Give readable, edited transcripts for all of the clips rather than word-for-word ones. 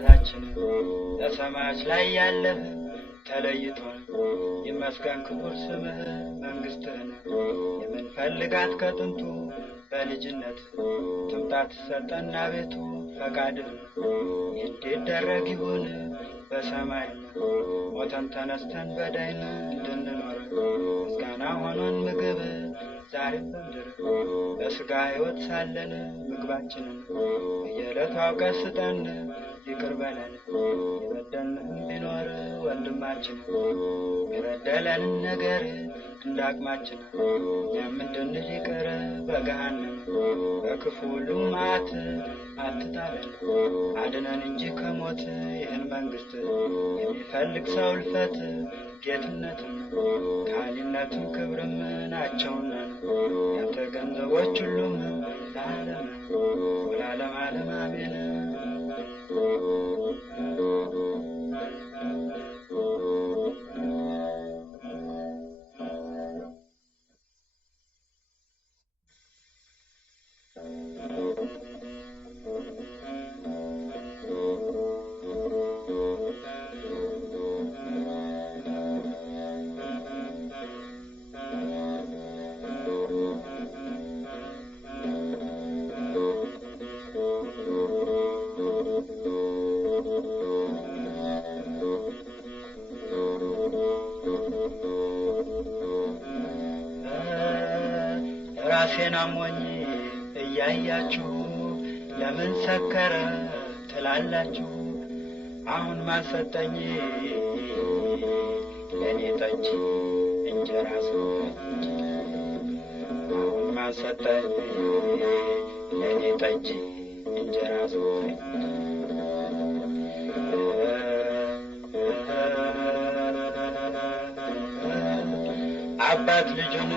አባታችን በሰማያት ላይ ያለህ ተለይቶን ይመስገን ክቡር ስምህ። መንግሥትህን የምንፈልጋት ከጥንቱ በልጅነት ትምጣት ሰጠና ቤቱ ፈቃድህ እንዲደረግ ይሁን በሰማይ ሞተን ተነስተን በዳይን እንድንኖር ምስጋና ሆኖን ምግብ ዛሬም በምድር በሥጋ ሕይወት ሳለን ምግባችንን በየዕለቱ አውቀህ ስጠን። ይቅር በለን የበደልንህም ቢኖር ወንድማችን የበደለንን ነገር እንደ አቅማችን እኛም እንድንል ይቅር በገሃነም በክፉ ሁሉ መዓት አትጣለን አድነን እንጂ ከሞት ይህን መንግሥት የሚፈልግ ሰው እልፈት ጌትነትም ካህሊነትም ክብርም ናቸውና ያንተ ገንዘቦች ሁሉም ለዓለም ወለዓለመ ዓለም አሜን። ራሴን አሞኝ እያያችሁ ለምን ሰከረ ትላላችሁ? አሁን ማን ሰጠኝ ለእኔ ጠጅ እንጀራ ሰጠኝ? አሁን ማን ሰጠኝ ለእኔ ጠጅ እንጀራ ሰጠኝ? አባት ልጁን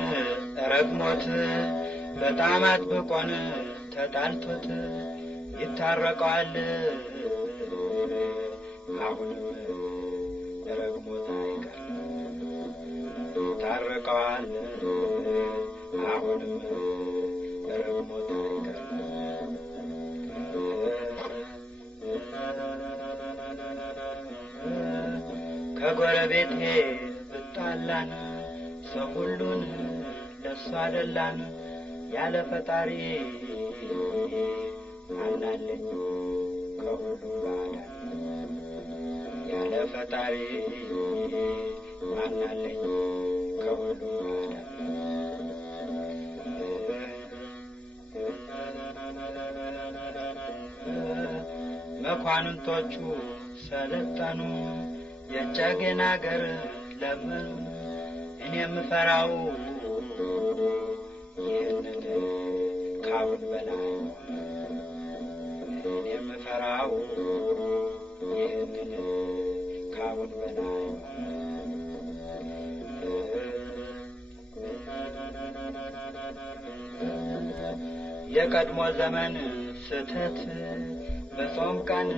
ረግሞት በጣም አጥብቆን ተጣልቶት ይታረቀዋል። አሁንም ረግሞት አይቀር ይታረቀዋል። አሁንም ረግሞት አይቀር ከጎረቤቴ ብጣላን ሰው ሁሉን ለሱ አደላን ያለ ፈጣሪ ማናለኝ ከሁሉ ባዳን ያለ ፈጣሪ ማናለኝ ከሁሉ ባዳን መኳንንቶቹ ሰለጠኑ የጨጌን አገር ለመኑ እኔ የምፈራው ይህንን ካሁን በላይ እኔ የምፈራው ይህንን ካሁን በላይ የቀድሞ ዘመን ስህተት በጾም ቀን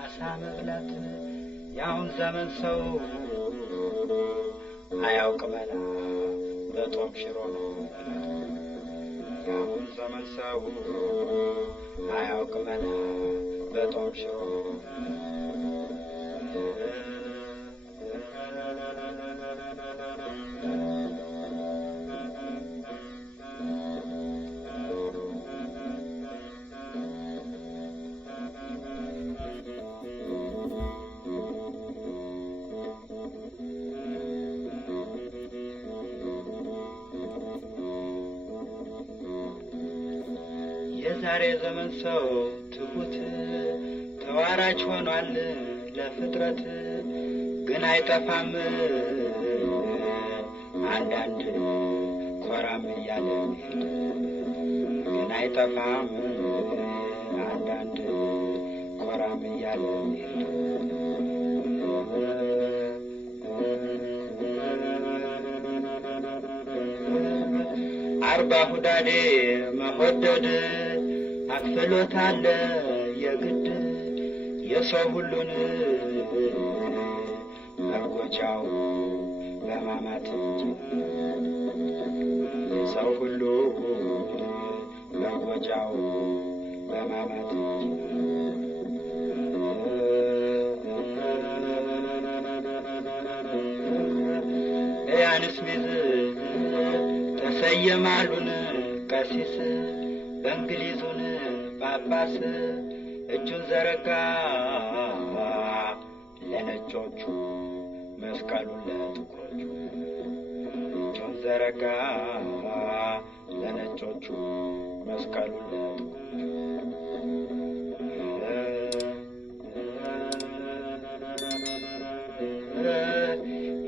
አሳ መብላት የአሁን ዘመን ሰው አያውቅ መላ በጦም ሽሮ ነው። የአሁን ዘመን ሰው አያውቅ መላ በጦም ሽሮ ነው። የዛሬ ዘመን ሰው ትሁት ተዋራጅ ሆኗል ለፍጥረት ግን አይጠፋም አንዳንድ ኮራም እያለ ግን አይጠፋም አንዳንድ ኮራም እያለ አርባ ሁዳዴ መሆደድ አክፍሎታል የግድ የሰው ሁሉን መጎጃው በማማት የሰው ሁሉ መጎጃው በማማት ያንስሚዝ ተሰየማሉን ቀሲስ በእንግሊዙን ጳጳስ እጁን ዘረጋ ለነጮቹ መስቀሉን ለጥቁሮቹ እጁን ዘረጋ ለነጮቹ መስቀሉን ለጥቁሮቹ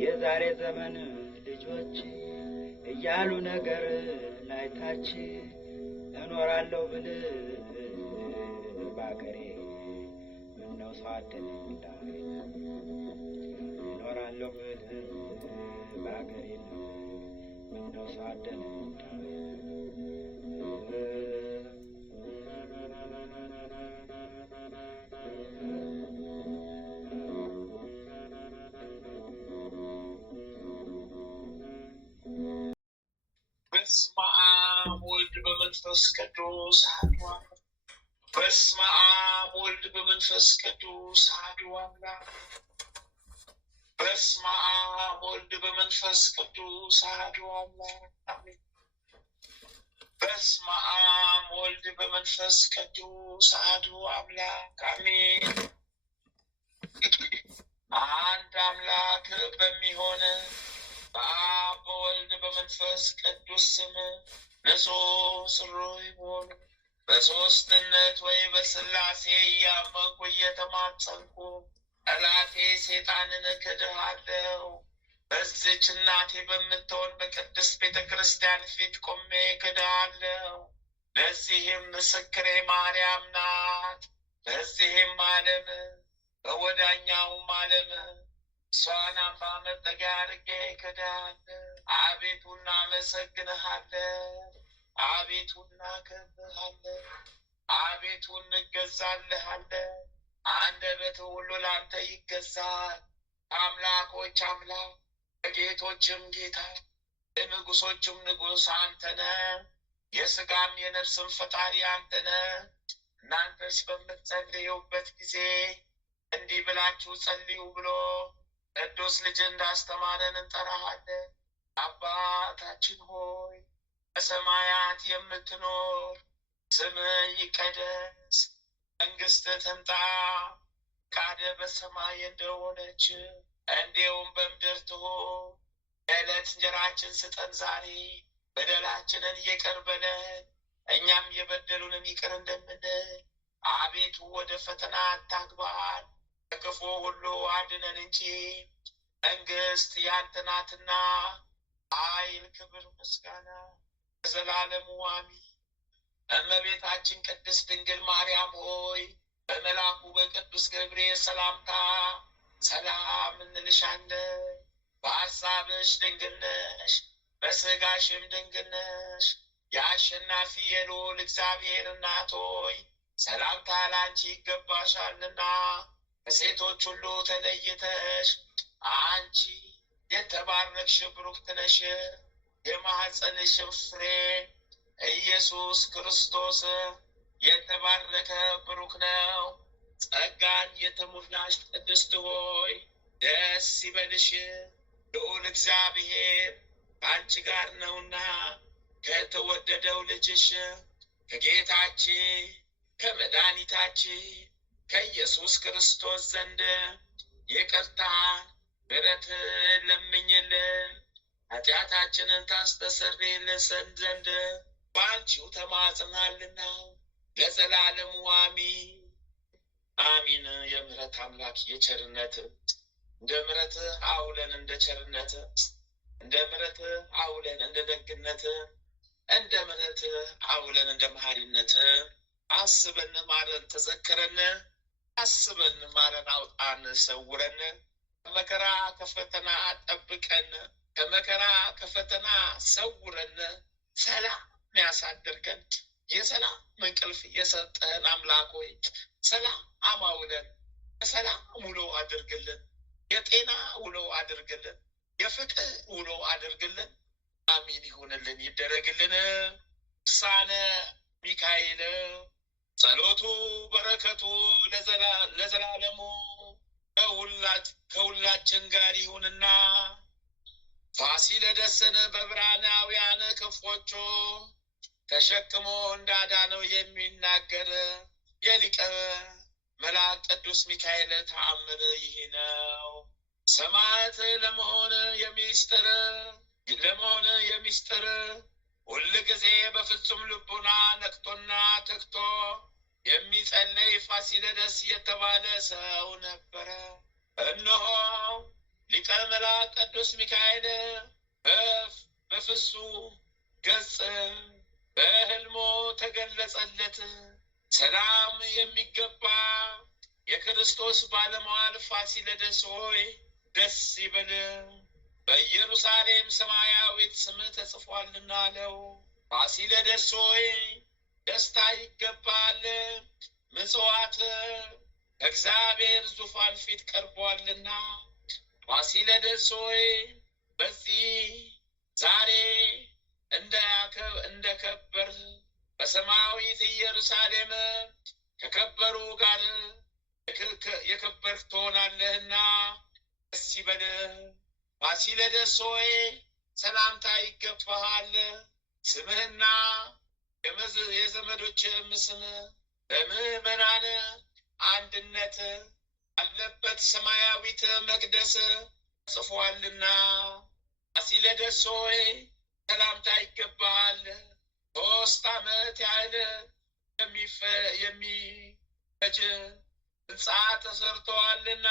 የዛሬ ዘመን ልጆች እያሉ ነገር ላይታች እኖራለሁ ብል ባገሬ ምነው ሰው አደለኝ እንዳሬ እኖራለሁ ብል ባገሬ ምነው ሰው አደለኝ እንዳሬ በስመ አብ ወልድ በመንፈስ ቅዱስ አሐዱ አምላክ። በስመ አብ ወልድ በመንፈስ ቅዱስ አሐዱ አምላክ። በስመ አብ ወልድ በመንፈስ ቅዱስ አሐዱ አምላክ አሜን። በስመ አብ ወልድ በመንፈስ ቅዱስ አሐዱ አምላክ አሜን። አንድ አምላክ በሚሆን በአብ በወልድ በመንፈስ ቅዱስ ስም ንጹሕ ሥሩይ በሆኑ በሦስትነት ወይ በሥላሴ እያመንኩ እየተማጸንኩ ጠላቴ ሰይጣንን እክድሃለሁ። በዚች እናቴ በምትሆን በቅድስት ቤተ ክርስቲያን ፊት ቆሜ እክድሃለሁ። ለዚህም ምስክሬ ማርያም ናት። በዚህም ዓለም በወዳኛውም ዓለም እሷን አምባ መጠጊያ አድርጌ እክድሃለሁ። አቤቱ እናመሰግንሃለን። አቤቱ እናከብርሃለን። አቤቱ እንገዛልሃለን። አንደበት ሁሉ ለአንተ ይገዛል። አምላኮች አምላክ የጌቶችም ጌታ የንጉሶችም ንጉሥ አንተ ነህ። የሥጋም የነፍስም ፈጣሪ አንተ ነህ። እናንተስ በምትጸልዩበት ጊዜ እንዲህ ብላችሁ ጸልዩ ብሎ ቅዱስ ልጅ እንዳስተማረን እንጠራሃለን። አባታችን ሆይ በሰማያት የምትኖር ስምህ ይቀደስ፣ መንግሥትህ ትምጣ፣ ፈቃድህ በሰማይ እንደሆነች እንዲሁም በምድር ትሁን። የዕለት እንጀራችንን ስጠን ዛሬ፣ በደላችንን ይቅር በለን እኛም የበደሉንን ይቅር እንደምንል። አቤቱ ወደ ፈተና አታግባን፣ ከክፉ ሁሉ አድነን እንጂ መንግሥት ያንተ ናትና ኃይል፣ ክብር፣ ምስጋና ለዘላለሙ አሜን። እመቤታችን ቅድስት ድንግል ማርያም ሆይ በመልአኩ በቅዱስ ገብርኤል ሰላምታ ሰላም እንልሻለን። በሐሳብሽ ድንግል ነሽ፣ በሥጋሽም ድንግል ነሽ። የአሸናፊ የልዑል እግዚአብሔር እናት ሆይ ሰላምታ ላንቺ ይገባሻልና ከሴቶች ሁሉ ተለይተሽ አንቺ የተባረክሽ ብሩክት ነሽ። የማኅፀንሽም ፍሬ ኢየሱስ ክርስቶስ የተባረከ ብሩክ ነው። ጸጋን የተሞላሽ ቅድስት ሆይ ደስ ይበልሽ፣ ልዑል እግዚአብሔር ከአንቺ ጋር ነውና ከተወደደው ልጅሽ ከጌታችን ከመድኃኒታችን ከኢየሱስ ክርስቶስ ዘንድ ይቅርታን ምሕረትን ለምኝልን ኃጢአታችንን ታስተሰርይልን ዘንድ በአንቺው ተማጽናልና ለዘላለሙ አሚን አሚን። የምሕረት አምላክ የቸርነት እንደ ምሕረት አውለን እንደ ቸርነት እንደ ምሕረት አውለን እንደ ደግነት እንደ ምሕረት አውለን እንደ መሐሪነት አስበን ማረን ተዘከረን አስበን ማረን አውጣን ሰውረን ከመከራ ከፈተና ጠብቀን ከመከራ ከፈተና ሰውረን ሰላም ያሳድርገን። የሰላም እንቅልፍ የሰጠህን አምላክ ሆይ ሰላም አማውለን ሰላም ውሎ አድርግልን። የጤና ውሎ አድርግልን። የፍቅር ውሎ አድርግልን። አሚን ይሁንልን ይደረግልን። ልሳነ ሚካኤል ጸሎቱ በረከቱ ለዘላለሙ ከሁላችን ጋር ይሁንና ፋሲለደስን በብርሃናውያን ክንፎቹ ተሸክሞ እንዳዳነው የሚናገር የሊቀ መላእክት ቅዱስ ሚካኤል ተአምር ይህ ነው። ሰማዕት ለመሆን የሚስጥር ሁል ጊዜ በፍጹም ልቡና ነቅቶና ተግቶ የሚጸለይ ፋሲለደስ የተባለ ሰው ነበረ። እነሆ ሊቀ መላእክት ቅዱስ ሚካኤል በፍሱ ገጽ በሕልሙ ተገለጸለት። ሰላም የሚገባ የክርስቶስ ባለሟል ፋሲለደስ ሆይ ደስ ይበል፣ በኢየሩሳሌም ሰማያዊት ስምህ ተጽፏልና አለው። ፋሲለደስ ሆይ ደስታ ይገባል፣ ምጽዋት እግዚአብሔር ዙፋን ፊት ቀርቧልና። ፋሲለደስ ሆይ በዚህ ዛሬ እንደከበር በሰማያዊት ኢየሩሳሌም ከከበሩ ጋር የከበርክ ትሆናለህና ደስ ይበልህ። ፋሲለደስ ሆይ ሰላምታ ይገባሃል። ስምህና የዘመዶችህም ስም በምዕመናን አንድነት አለበት ሰማያዊት መቅደስ ጽፏልና። ፋሲለደስ ሆይ ሰላምታ ይገባሃል። 3 ዓመት ያህል የሚፈጅ ሕንፃ ተሰርተዋልና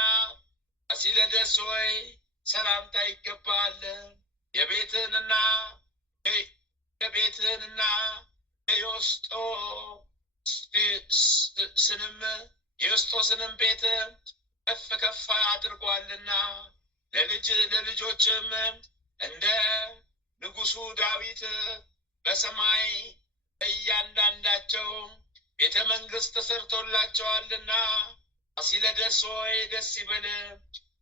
ፋሲለደስ ሆይ ሰላምታ ይገባሃል። የቤትህንና የዮስጦስንም ቤት ከፍ ከፍ አድርጓልና ለልጆችም እንደ ንጉሱ ዳዊት በሰማይ እያንዳንዳቸው ቤተ መንግስት ተሰርቶላቸዋልና ፋሲለደስ ሆይ ደስ ይበል።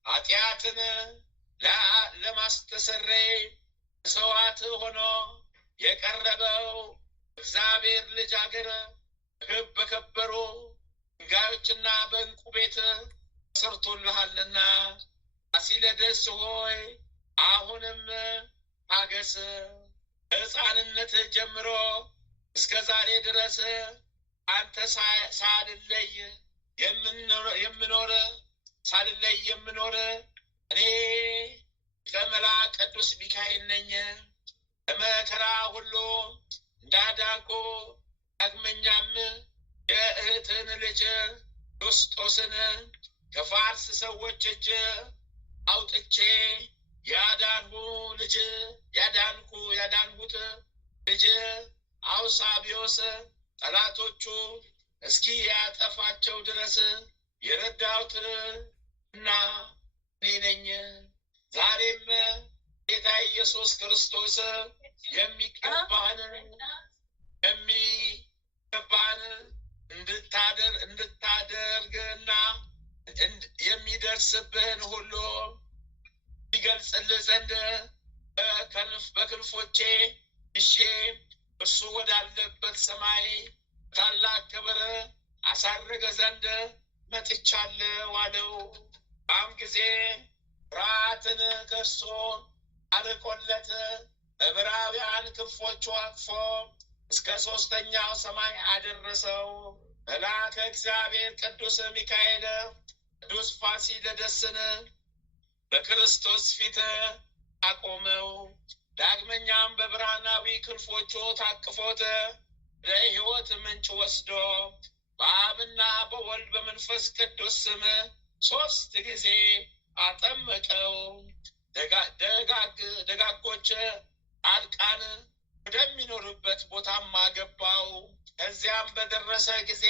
ኃጢአትን ለማስተሰረይ መስዋዕት ሆኖ የቀረበው እግዚአብሔር ልጅ አገር በከበሩ ድንጋዮችና በዕንቁ ቤት ተሰርቶልሃልና ፋሲለደስ ሆይ አሁንም ታገስ። ሕፃንነት ጀምሮ እስከ ዛሬ ድረስ አንተ ሳልለይ የምኖር እኔ ሊቀ መላእክት ቅዱስ ሚካኤል ነኝ። በመከራ ሁሉ እንዳዳንኩ ዳግመኛም የእህትን ልጅ ዮስጦስን ከፋርስ ሰዎች እጅ አውጥቼ ያዳንኩት ልጅ አውሳቢዮስ ጠላቶቹ እስኪ ያጠፋቸው ድረስ የረዳሁት እና እኔ ነኝ። ዛሬም ጌታ ኢየሱስ ክርስቶስ የሚገባህን እንድታደርግና የሚደርስብህን ሁሉ ይገልጽልህ ዘንድ በክንፎቼ ይዤ እርሱ ወዳለበት ሰማይ ታላቅ ክብር አሳርግ ዘንድ መጥቻለሁ አለው። በአሁን ጊዜ ፍርሃትን ከእርሱ አርቆለት በዕብራውያን ክንፎቹ አቅፎ እስከ 3ኛው ሰማይ አደረሰው። መልአከ እግዚአብሔር ቅዱስ ሚካኤል ቅዱስ ፋሲለደስን በክርስቶስ ፊት አቆመው። ዳግመኛም በብርሃናዊ ክንፎቹ ታቅፎት ለሕይወት ምንጭ ወስዶ በአብና በወልድ በመንፈስ ቅዱስ ስም 3 ጊዜ አጠመቀው። ደጋጎች ጻድቃን ወደሚኖሩበት ቦታም አገባው። ከዚያም በደረሰ ጊዜ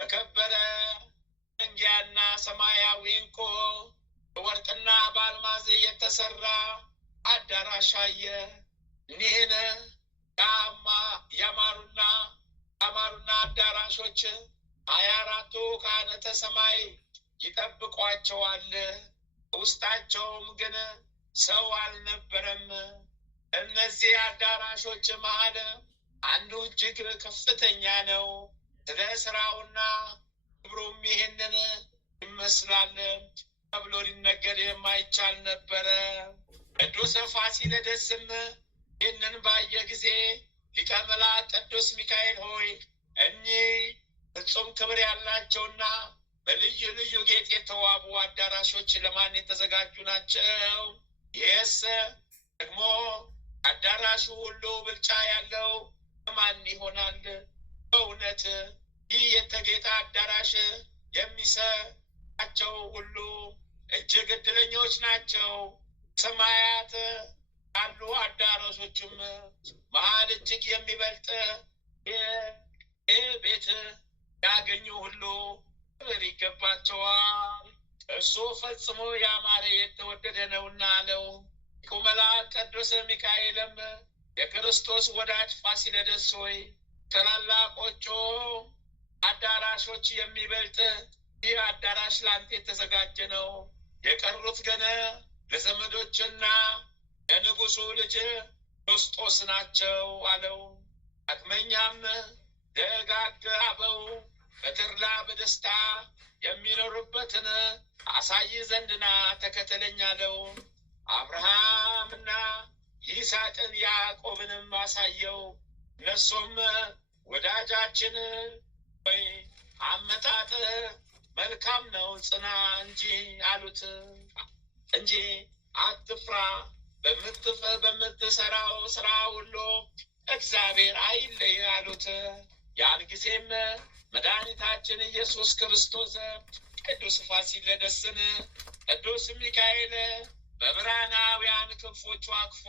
በከበረ ድንጋይና ሰማያዊ ዕንቁ በወርቅና በአልማዝ የተሰራ አዳራሽ አየ። እኒህን ያማሩና አዳራሾች 24ቱ ካህናተ ሰማይ ይጠብቋቸዋል። ውስጣቸውም ግን ሰው አልነበረም። እነዚህ አዳራሾች መሃል አንዱ እጅግ ከፍተኛ ነው። ስለ ስራውና ክብሩም ይህንን ይመስላል ተብሎ ሊነገር የማይቻል ነበረ። ቅዱስ ፋሲለደስም ይህንን ባየ ጊዜ ሊቀ መላእክት ቅዱስ ሚካኤል ሆይ እኚህ ፍጹም ክብር ያላቸውና በልዩ ልዩ ጌጥ የተዋቡ አዳራሾች ለማን የተዘጋጁ ናቸው? ይህስ ደግሞ አዳራሹ ሁሉ ብልጫ ያለው ማን ይሆናል? በእውነት ይህ የተጌጠ አዳራሽ የሚሰጣቸው ሁሉ እጅግ ዕድለኞች ናቸው። ሰማያት ያሉ አዳራሾችም መሀል እጅግ የሚበልጥ ይህ ቤት ያገኙ ሁሉ ክብር ይገባቸዋል። እርሱ ፈጽሞ ያማረ የተወደደ ነውና አለው። ሊቁ መልአክ ቅዱስ ሚካኤልም የክርስቶስ ወዳጅ ፋሲለደስ ሆይ ታላላቆቹ አዳራሾች የሚበልጥ ይህ አዳራሽ ለአንተ የተዘጋጀ ነው። የቀሩት ገና ለዘመዶችና የንጉሱ ልጅ ክርስቶስ ናቸው አለው። ዳግመኛም ደጋግ አበው በተድላ በደስታ የሚኖሩበትን አሳይ ዘንድና ተከተለኝ አለው። አብርሃምና ይስሐቅን ያዕቆብንም አሳየው። እነሱም ወዳጃችን ወይ አመጣጥ መልካም ነው ጽና እንጂ አሉት። እንጂ አትፍራ፣ በምትሰራው ስራ ሁሉ እግዚአብሔር አይለይ አሉት። ያን ጊዜም መድኃኒታችን ኢየሱስ ክርስቶስ ቅዱስ ፋሲለደስን ቅዱስ ሚካኤል በብርሃናውያን ክንፎቹ አቅፎ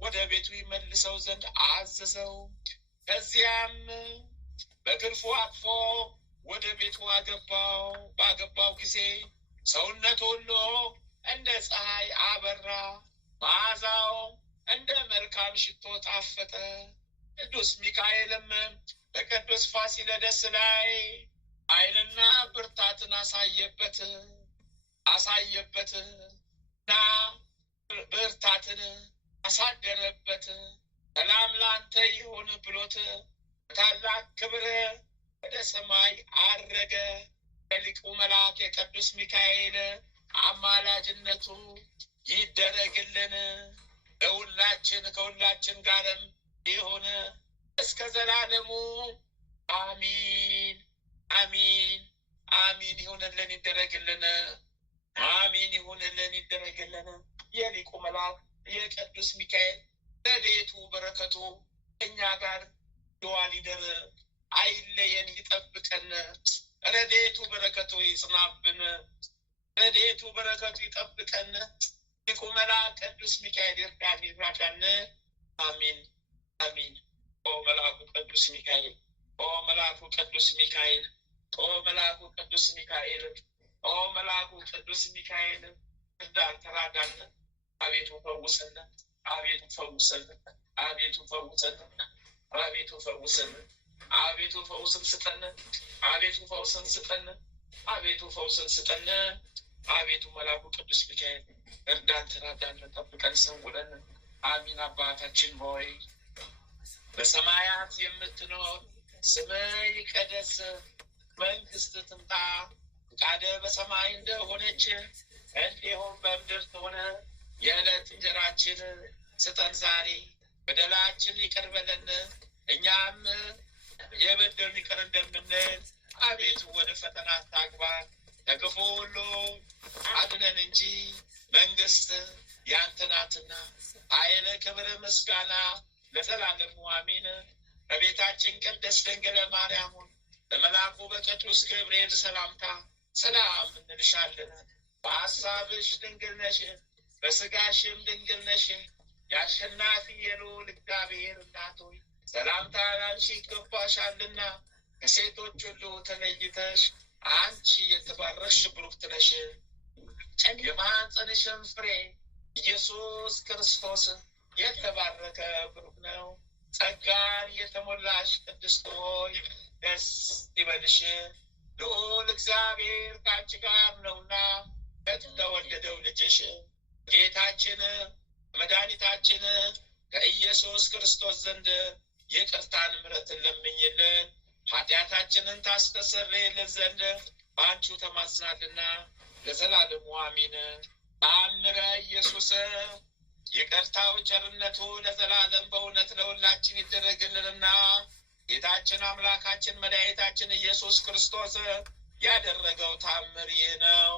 ወደ ቤቱ ይመልሰው ዘንድ አዘዘው። ከዚያም በክንፉ አቅፎ ወደ ቤቱ አገባው። ባገባው ጊዜ ሰውነቱ ሁሉ እንደ ፀሐይ አበራ፣ መዓዛው እንደ መልካም ሽቶ ጣፈጠ። ቅዱስ ሚካኤልም በቅዱስ ፋሲለደስ ላይ ኃይልና ብርታትን አሳየበትና ብርታትን አሳደረበት። ሰላም ላንተ ይሁን ብሎት በታላቅ ክብር ወደ ሰማይ አረገ። የሊቁ መልአክ የቅዱስ ሚካኤል አማላጅነቱ ይደረግልን ከሁላችን ጋርም ይሁን እስከ ዘላለሙ አሚን አሚን አሚን። ይሁንልን ይደረግልን። አሚን ይሁንልን ይደረግልን። የሊቁ መልአክ የቅዱስ ሚካኤል ረድኤቱ በረከቱ እኛ ጋር ይዋል ይደር፣ አይለየን፣ ይጠብቀን። ረድኤቱ በረከቱ ይጽናብን። ረድኤቱ በረከቱ ይጠብቀን። ሊቁ መልአክ ቅዱስ ሚካኤል ይርዳን ይራዳን። አሚን አሚን። ኦ መልአኩ ቅዱስ ሚካኤል፣ ኦ መልአኩ ቅዱስ ሚካኤል፣ ኦ መልአኩ ቅዱስ ሚካኤል፣ ኦ መልአኩ ቅዱስ ሚካኤል እርዳን ተራዳን። አቤቱ ፈውሰን፣ አቤቱ ፈውሰን፣ አቤቱ ፈውሰን፣ አቤቱ ፈውሰን፣ አቤቱ ፈውስን ስጠን፣ አቤቱ ፈውስን ስጠን፣ አቤቱ ፈውስን ስጠን። አቤቱ መልአኩ ቅዱስ ሚካኤል እርዳን ተራዳን፣ ጠብቀን፣ ሰውረን። አሚን። አባታችን ሆይ በሰማያት የምትኖር ስምህ ይቀደስ፣ መንግስት ትምጣ፣ ፈቃድህ በሰማይ እንደሆነች እንዲሁም በምድር ትሁን። የዕለት እንጀራችን ስጠን ዛሬ፣ በደላችን ይቅር በለን እኛም የበደሉንን ይቅር እንደምንል፣ አቤቱ ወደ ፈተና አታግባን ከክፉ ሁሉ አድነን እንጂ መንግስት ያንተ ናትና፣ ኃይል፣ ክብር፣ ምስጋና ለዘላለሙ አሜን። በቤታችን ቅድስት ድንግል ማርያም በመልአኩ በቅዱስ ገብርኤል ሰላምታ ሰላም እንልሻለን። በሀሳብሽ ድንግል ነሽ፣ በስጋሽም ድንግል ነሽ። የአሸናፊ የልዑል እግዚአብሔር እናት ሆይ ሰላምታ ላንቺ ይገባሻልና፣ ከሴቶች ሁሉ ተለይተሽ አንቺ የተባረክሽ ብሩክት ነሽ። የማኅፀንሽም ፍሬ ኢየሱስ ክርስቶስ የተባረከ ብሩክ ነው። ጸጋን የተሞላሽ ቅድስት ሆይ ደስ ይበልሽ፣ ልዑል እግዚአብሔር ከአንቺ ጋር ነውና ከተወደደው ልጅሽ ጌታችን መድኃኒታችን ከኢየሱስ ክርስቶስ ዘንድ ይቅርታን ምሕረትን ለምኝልን ኃጢአታችንን ታስተሰርይልን ዘንድ በአንቺ ተማጽናልና ለዘላለሙ አሚን። ተአምረ ኢየሱስ ይቅርታው ቸርነቱ ለዘላለም በእውነት ለሁላችን ይደረግልንና ጌታችን አምላካችን መድኃኒታችን ኢየሱስ ክርስቶስ ያደረገው ታምር ይህ ነው።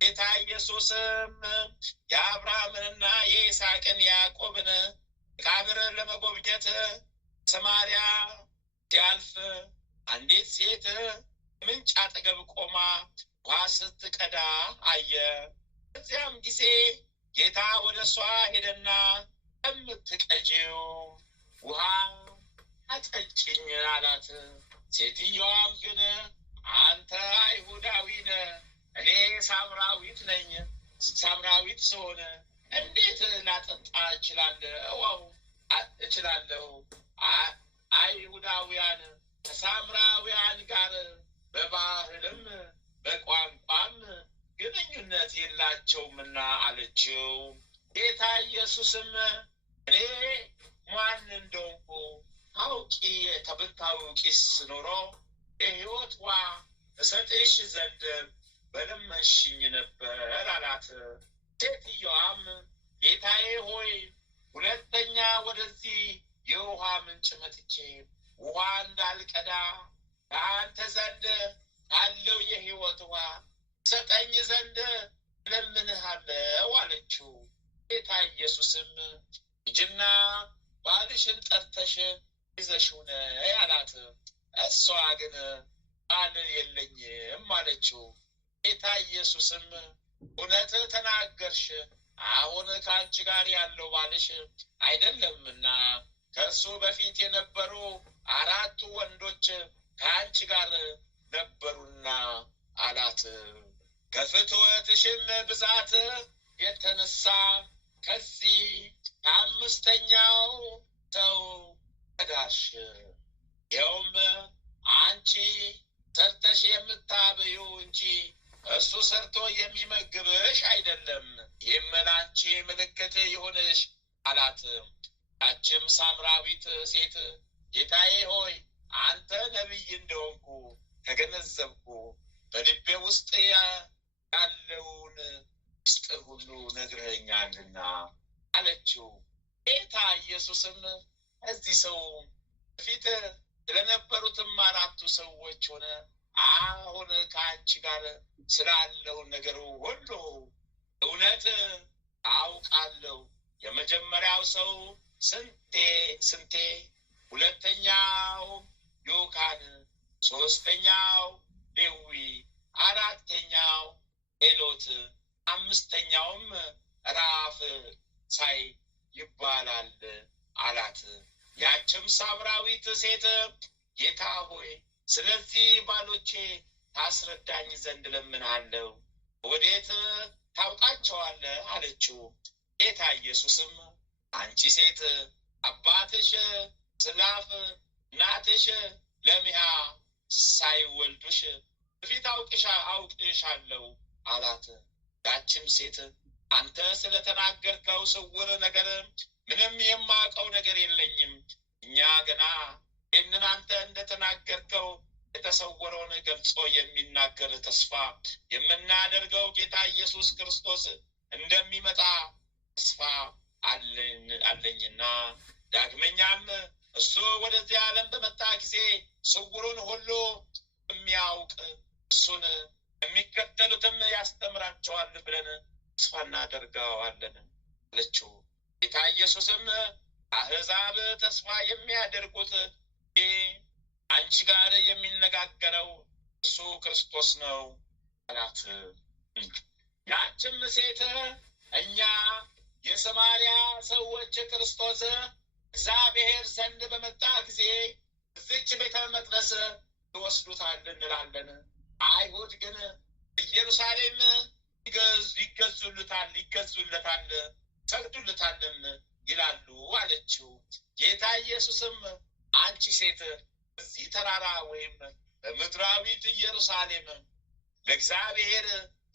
ጌታ ኢየሱስም የአብርሃምንና የይስሐቅን የያዕቆብን መቃብር ለመጎብኘት ሰማርያ ሲያልፍ አንዲት ሴት ምንጭ አጠገብ ቆማ ውሃ ስትቀዳ አየ። በዚያም ጊዜ ጌታ ወደ እሷ ሄደና የምትቀጂው ውሃ አጠጭኝ አላት። ሴትየዋም ግን አንተ አይሁዳዊ ነህ፣ እኔ ሳምራዊት ነኝ። ሳምራዊት ስሆን እንዴት ላጠጣ እችላለሁ? አይሁዳውያን ከሳምራውያን ጋር በባህልም በቋንቋም ግንኙነት የላቸውምና አለችው። ጌታ ኢየሱስም እኔ ማን እንደሆንኩ ብታውቂስ ኖሮ የሕይወት ውሃ እሰጥሽ ዘንድ በለመንሽኝ ነበር አላት። ሴትየዋም ጌታዬ ሆይ ሁለተኛ ወደዚህ የውሃ ምንጭ መጥቼ ውሃ እንዳልቀዳ ከአንተ ዘንድ ካለው የሕይወት ውሃ ሰጠኝ ዘንድ እለምንሃለሁ አለችው። ጌታ ኢየሱስም ሂጂና ባልሽን ጠርተሽ ይዘሽው ነይ አላት። እሷ ግን ባል የለኝም አለችው። ጌታ ኢየሱስም እውነት ተናገርሽ፣ አሁን ከአንቺ ጋር ያለው ባልሽ አይደለምና ከእሱ በፊት የነበሩ 4 ወንዶች ከአንቺ ጋር ነበሩና አላት። ከፍትወትሽም ብዛት የተነሳ ከዚህ ከአምስተኛው ሰው ከዳሽ። ይኸውም አንቺ ሰርተሽ የምታበዩ እንጂ እሱ ሰርቶ የሚመግብሽ አይደለም። ይህም ለአንቺ ምልክት ይሁንሽ አላት። ያችም ሳምራዊት ሴት ጌታዬ ሆይ አንተ ነቢይ እንደሆንኩ ተገነዘብኩ፣ በልቤ ውስጥ ያለውን ምስጢር ሁሉ ነግረኸኛልና አለችው። ጌታ ኢየሱስም እዚህ ሰው በፊት ስለነበሩትም 4 ሰዎች ሆነ አሁን ከአንቺ ጋር ስላለው ነገር ሁሉ እውነት አውቃለሁ። የመጀመሪያው ሰው ስንቴ፣ ሁለተኛው ዮካን፣ 3ኛው ሌዊ፣ 4ኛው ሄሎት፣ 5ኛውም ራፍ ሳይ ይባላል አላት። ያችም ሳምራዊት ሴት ጌታ ሆይ ስለዚህ ባሎቼ ታስረዳኝ ዘንድ እለምንሃለሁ፣ ወዴት ታውቃቸዋለህ አለችው። ጌታ ኢየሱስም አንቺ ሴት አባትሽ ስላፍ እናትሽ ለሚያ ሳይወልዱሽ በፊት አውቅሻለሁ አላት። ያችም ሴት አንተ ስለተናገርከው ስውር ነገር ምንም የማውቀው ነገር የለኝም። እኛ ገና ይህንን አንተ እንደተናገርከው የተሰወረውን ገልጾ የሚናገር ተስፋ የምናደርገው ጌታ ኢየሱስ ክርስቶስ እንደሚመጣ ተስፋ አለኝና ዳግመኛም እሱ ወደዚህ ዓለም በመጣ ጊዜ ስውሩን ሁሉ የሚያውቅ እሱን የሚከተሉትም ያስተምራቸዋል ብለን ተስፋ እናደርገዋለን አለችው። ጌታ ኢየሱስም አሕዛብ ተስፋ የሚያደርጉት አንቺ ጋር የሚነጋገረው እሱ ክርስቶስ ነው አላት። ያችም ሴት እኛ የሰማርያ ሰዎች ክርስቶስ እግዚአብሔር ዘንድ በመጣ ጊዜ እዚች ቤተ መቅደስ ይወስዱታል እንላለን፣ አይሁድ ግን ኢየሩሳሌም ይገዙለታል፣ ይሰግዱለታልም ይላሉ አለችው። ጌታ ኢየሱስም አንቺ ሴት እዚህ ተራራ ወይም በምድራዊት ኢየሩሳሌም ለእግዚአብሔር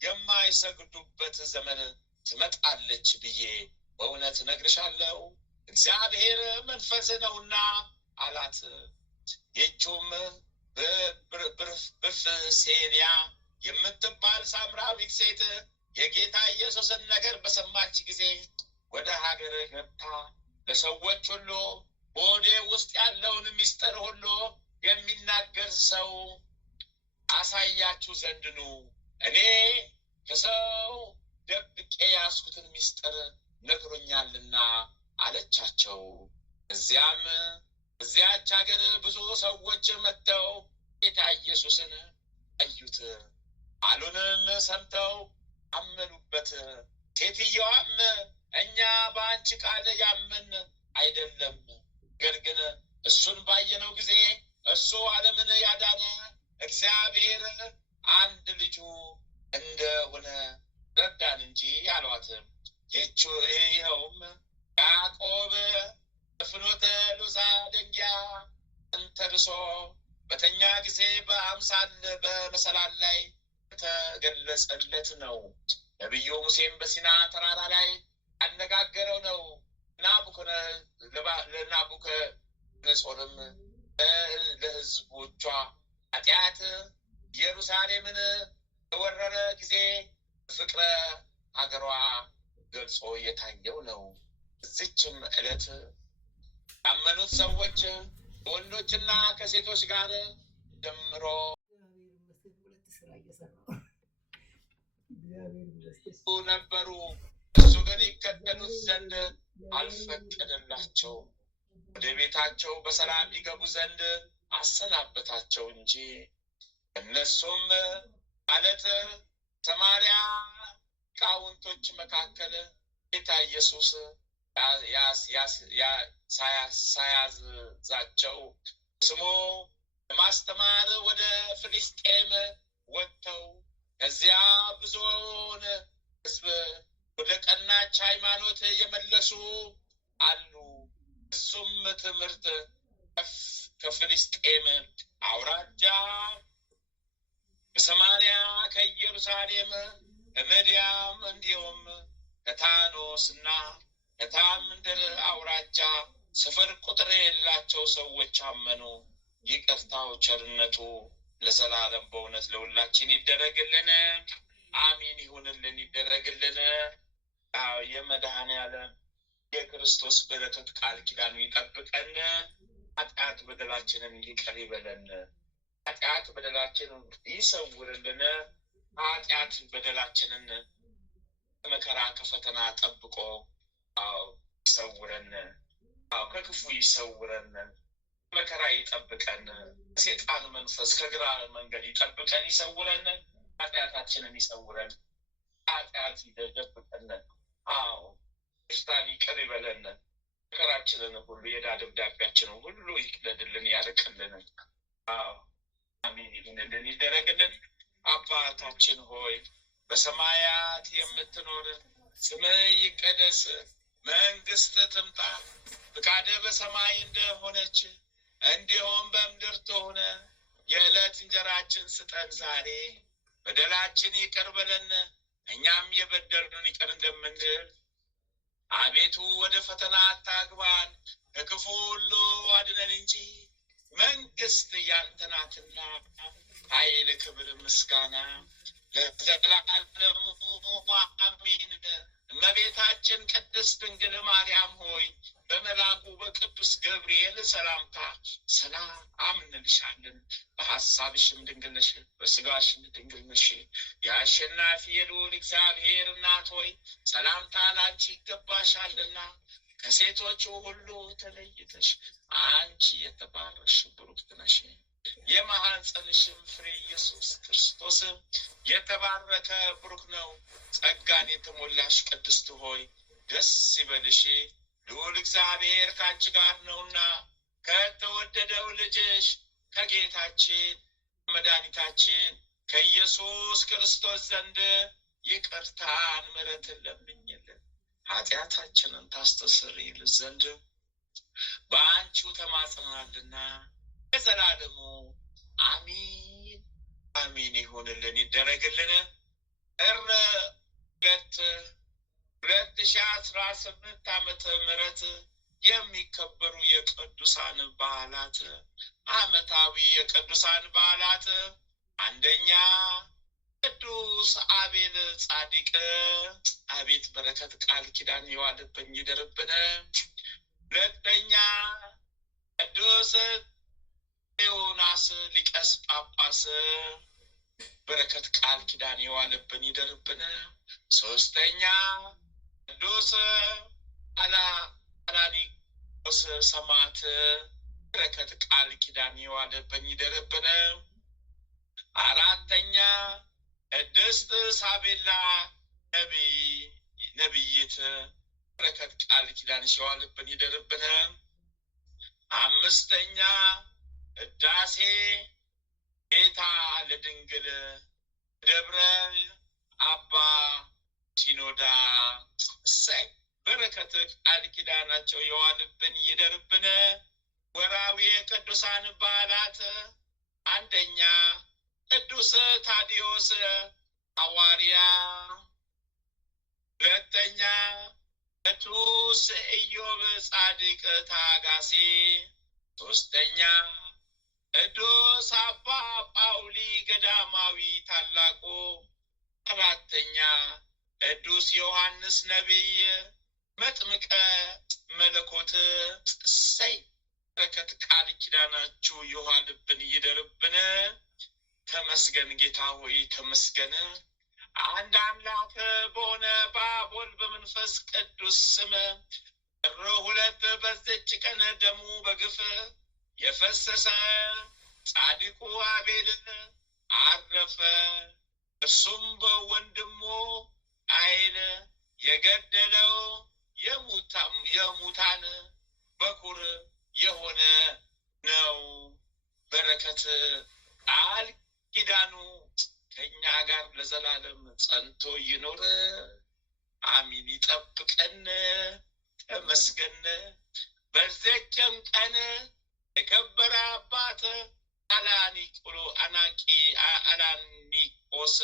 የማይሰግዱበት ዘመን ትመጣለች ብዬ በእውነት እነግርሻለሁ፣ እግዚአብሔር መንፈስ ነውና አላት። ይህችውም ብፍሴንያ የምትባል ሳምራዊት ሴት የጌታ ኢየሱስን ነገር በሰማች ጊዜ ወደ ሀገር ገብታ ለሰዎች ሁሉ በሆዴ ውስጥ ያለውን ምስጢር ሁሉ የሚናገር ሰው አሳያችሁ ዘንድ ኑ፣ እኔ ከሰው ደብቄ ያስኩትን ምስጢር ነግሮኛልና አለቻቸው። እዚያች ሀገር ብዙ ሰዎች መጥተው ጌታ ኢየሱስን አዩት፣ ቃሉንም ሰምተው አመኑበት። ሴትየዋም እኛ በአንቺ ቃል ያመን አይደለም፣ ነገር ግን እሱን ባየነው ጊዜ እሱ ዓለምን ያዳነ እግዚአብሔር አንድ ልጁ እንደሆነ ረዳን እንጂ አሏት። ይኸውም ያዕቆብ በፍኖተ ሎዛ ደንጊያ ተንተርሶ በተኛ ጊዜ በአምሳል በመሰላል ላይ ተገለጸለት ነው። ነቢዩ ሙሴም በሲና ተራራ ላይ ያነጋገረው ነው። ለናቡከደነፆርም ለሕዝቦቿ ኃጢአት ኢየሩሳሌምን በወረረ ጊዜ ፍቅረ ሀገሯ ገልጾ የታየው ነው። እዚችም ዕለት ያመኑት ሰዎች ከወንዶችና ከሴቶች ጋር ጀምሮ ነበሩ። እሱ ግን ይከተሉት ዘንድ አልፈቀደላቸውም። ወደ ቤታቸው በሰላም ይገቡ ዘንድ አሰናበታቸው እንጂ። እነሱም ማለት ሰማርያ ሊቃውንቶች መካከል ጌታ ኢየሱስ ሳያዛቸው ስሙ ለማስተማር ወደ ፍልስጤም ወጥተው ከዚያ ብዙውን ሕዝብ ወደ ቀናች ሃይማኖት የመለሱ አሉ። እሱም ትምህርት ከፍልስጤም አውራጃ ከሰማርያ ከኢየሩሳሌም ከምድያም እንዲሁም ከታኖስና ከታምንድር አውራጃ ስፍር ቁጥር የሌላቸው ሰዎች አመኑ። ይቅርታው ቸርነቱ ለዘላለም በእውነት ለሁላችን ይደረግልን፣ አሚን ይሁንልን፣ ይደረግልን። የመድኃኔዓለም የክርስቶስ በረከት ቃል ኪዳኑ ይጠብቀን። ኃጢአት በደላችንን ይቅር ይበለን፣ ኃጢአት በደላችንን ይሰውርልን። ኃጢአት በደላችንን ከመከራ ከፈተና ጠብቆ ይሰውረን፣ ከክፉ ይሰውረን፣ መከራ ይጠብቀን፣ ከሴጣን መንፈስ ከግራ መንገድ ይጠብቀን፣ ይሰውረን፣ ኃጢአታችንን ይሰውረን፣ ኃጢአት ይደብቀን። ሽታን ይቅር ይበለን፣ መከራችንን ሁሉ የዕዳ ደብዳቤያችንን ሁሉ ይቅደድልን፣ ያርቅልን። አሜን ይሁንልን፣ ይደረግልን። አባታችን ሆይ በሰማያት የምትኖር ስምህ ይቀደስ፣ መንግስት ትምጣ፣ ፍቃድህ በሰማይ እንደሆነች እንዲሁም በምድር ትሁን። የዕለት እንጀራችን ስጠን ዛሬ፣ በደላችን ይቅር በለን እኛም የበደሉን ይቅር እንደምንል፣ አቤቱ ወደ ፈተና አታግባን ከክፉ ሁሉ አድነን እንጂ መንግስት ያንተ ናትና ኃይል፣ ክብር፣ ምስጋና ለዘላለሙ አሜን። እመቤታችን ቅድስት ድንግል ማርያም ሆይ በመልአኩ በቅዱስ ገብርኤል ሰላምታ ሰላም እንልሻለን። በሐሳብሽም ድንግል ነሽ፣ በስጋሽም ድንግል ነሽ። የአሸናፊ የልዑል እግዚአብሔር እናት ሆይ ሰላምታ ላንቺ ይገባሻልና ከሴቶቹ ሁሉ ተለይተሽ አንቺ የተባረክሽ ብሩክት ነሽ። የማኅፀንሽም ፍሬ ኢየሱስ ክርስቶስ የተባረከ ብሩክ ነው። ጸጋን የተሞላሽ ቅድስት ሆይ ደስ ይበልሽ፣ ልዑል እግዚአብሔር ከአንቺ ጋር ነውና ከተወደደው ልጅሽ ከጌታችን መድኃኒታችን ከኢየሱስ ክርስቶስ ዘንድ ይቅርታን ምሕረትን ለምኝልን ኃጢአታችንን ታስተሰርይልን ዘንድ በአንቺው ተማጽናልና ለዘላለሙ አሚን አሚን ይሁንልን፣ ይደረግልን። 2018 ዓመተ ምህረት የሚከበሩ የቅዱሳን በዓላት፣ ዓመታዊ የቅዱሳን በዓላት፣ አንደኛ ቅዱስ አቤል ጻድቅ አቤት በረከት ቃል ኪዳን የዋለብን ይደርብን። ሁለተኛ ቅዱስ ዮናስ ሊቀስ ጳጳስ በረከት ቃል ኪዳን የዋለብን ይደርብን። ሶስተኛ ቅዱስ አላኒቆስ ሰማዕት በረከት ቃል ኪዳን የዋለብን ይደርብን። አራተኛ ቅድስት ሳቤላ ነቢይት በረከት ቃል ኪዳን የዋለብን ይደርብን። አምስተኛ ቅዳሴ ጌታ ለድንግል ደብረ አባ ሲኖዳ እሰይ በረከት ቃል ኪዳናቸው የዋልብን ይደርብን። ወራዊ ቅዱሳን በዓላት አንደኛ ቅዱስ ታዲዮስ ሐዋርያ፣ ሁለተኛ ቅዱስ ኢዮብ ጻድቅ ታጋሲ፣ ሶስተኛ ቅዱስ አባ ጳውሊ ገዳማዊ ታላቁ፣ አራተኛ ቅዱስ ዮሐንስ ነቢይ መጥምቀ መለኮት እሰይ በረከት ቃል ኪዳናችሁ የዋልብን ይደርብን። ተመስገን ጌታ ሆይ ተመስገን። አንድ አምላክ በሆነ በአብ ወልድ በመንፈስ ቅዱስ ስም ጥር 2 በዚች ቀን ደሙ በግፍ የፈሰሰ ጻድቁ አቤል አረፈ። እርሱም በወንድሙ ቃየል የገደለው የሙታን በኩር የሆነ ነው። በረከት ቃል ኪዳኑ ከኛ ጋር ለዘላለም ጸንቶ ይኖር አሚን። ይጠብቀን። ተመስገን። በዚህችም ቀን የከበረ አባት አላኒቆስ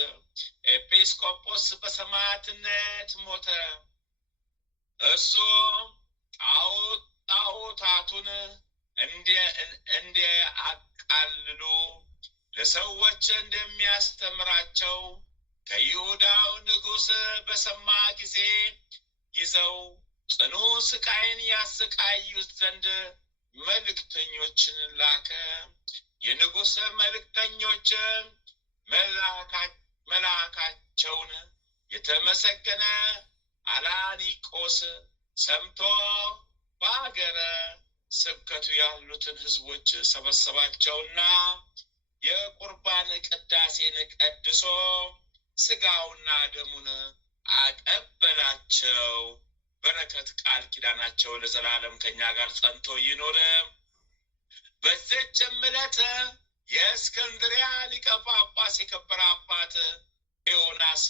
ኤጲስቆጶስ በሰማዕትነት ሞተ። እሱ ጣዖታቱን እንዲያቃልሉ ለሰዎች እንደሚያስተምራቸው ከይሁዳው ንጉሥ በሰማ ጊዜ ይዘው ጽኑ ስቃይን ያሰቃዩት ዘንድ መልእክተኞችን ላከ። የንጉሥ መልእክተኞች መልአካቸውን የተመሰገነ አላኒቆስ ሰምቶ በአገረ ስብከቱ ያሉትን ሕዝቦች ሰበሰባቸውና የቁርባን ቅዳሴን ቀድሶ ስጋውና ደሙን አቀበላቸው። በረከት ቃል ኪዳናቸው ለዘላለም ከኛ ጋር ጸንቶ ይኖር። በዚህችም ዕለት የእስክንድርያ ሊቀ ጳጳስ የከበረ አባት ዮናስ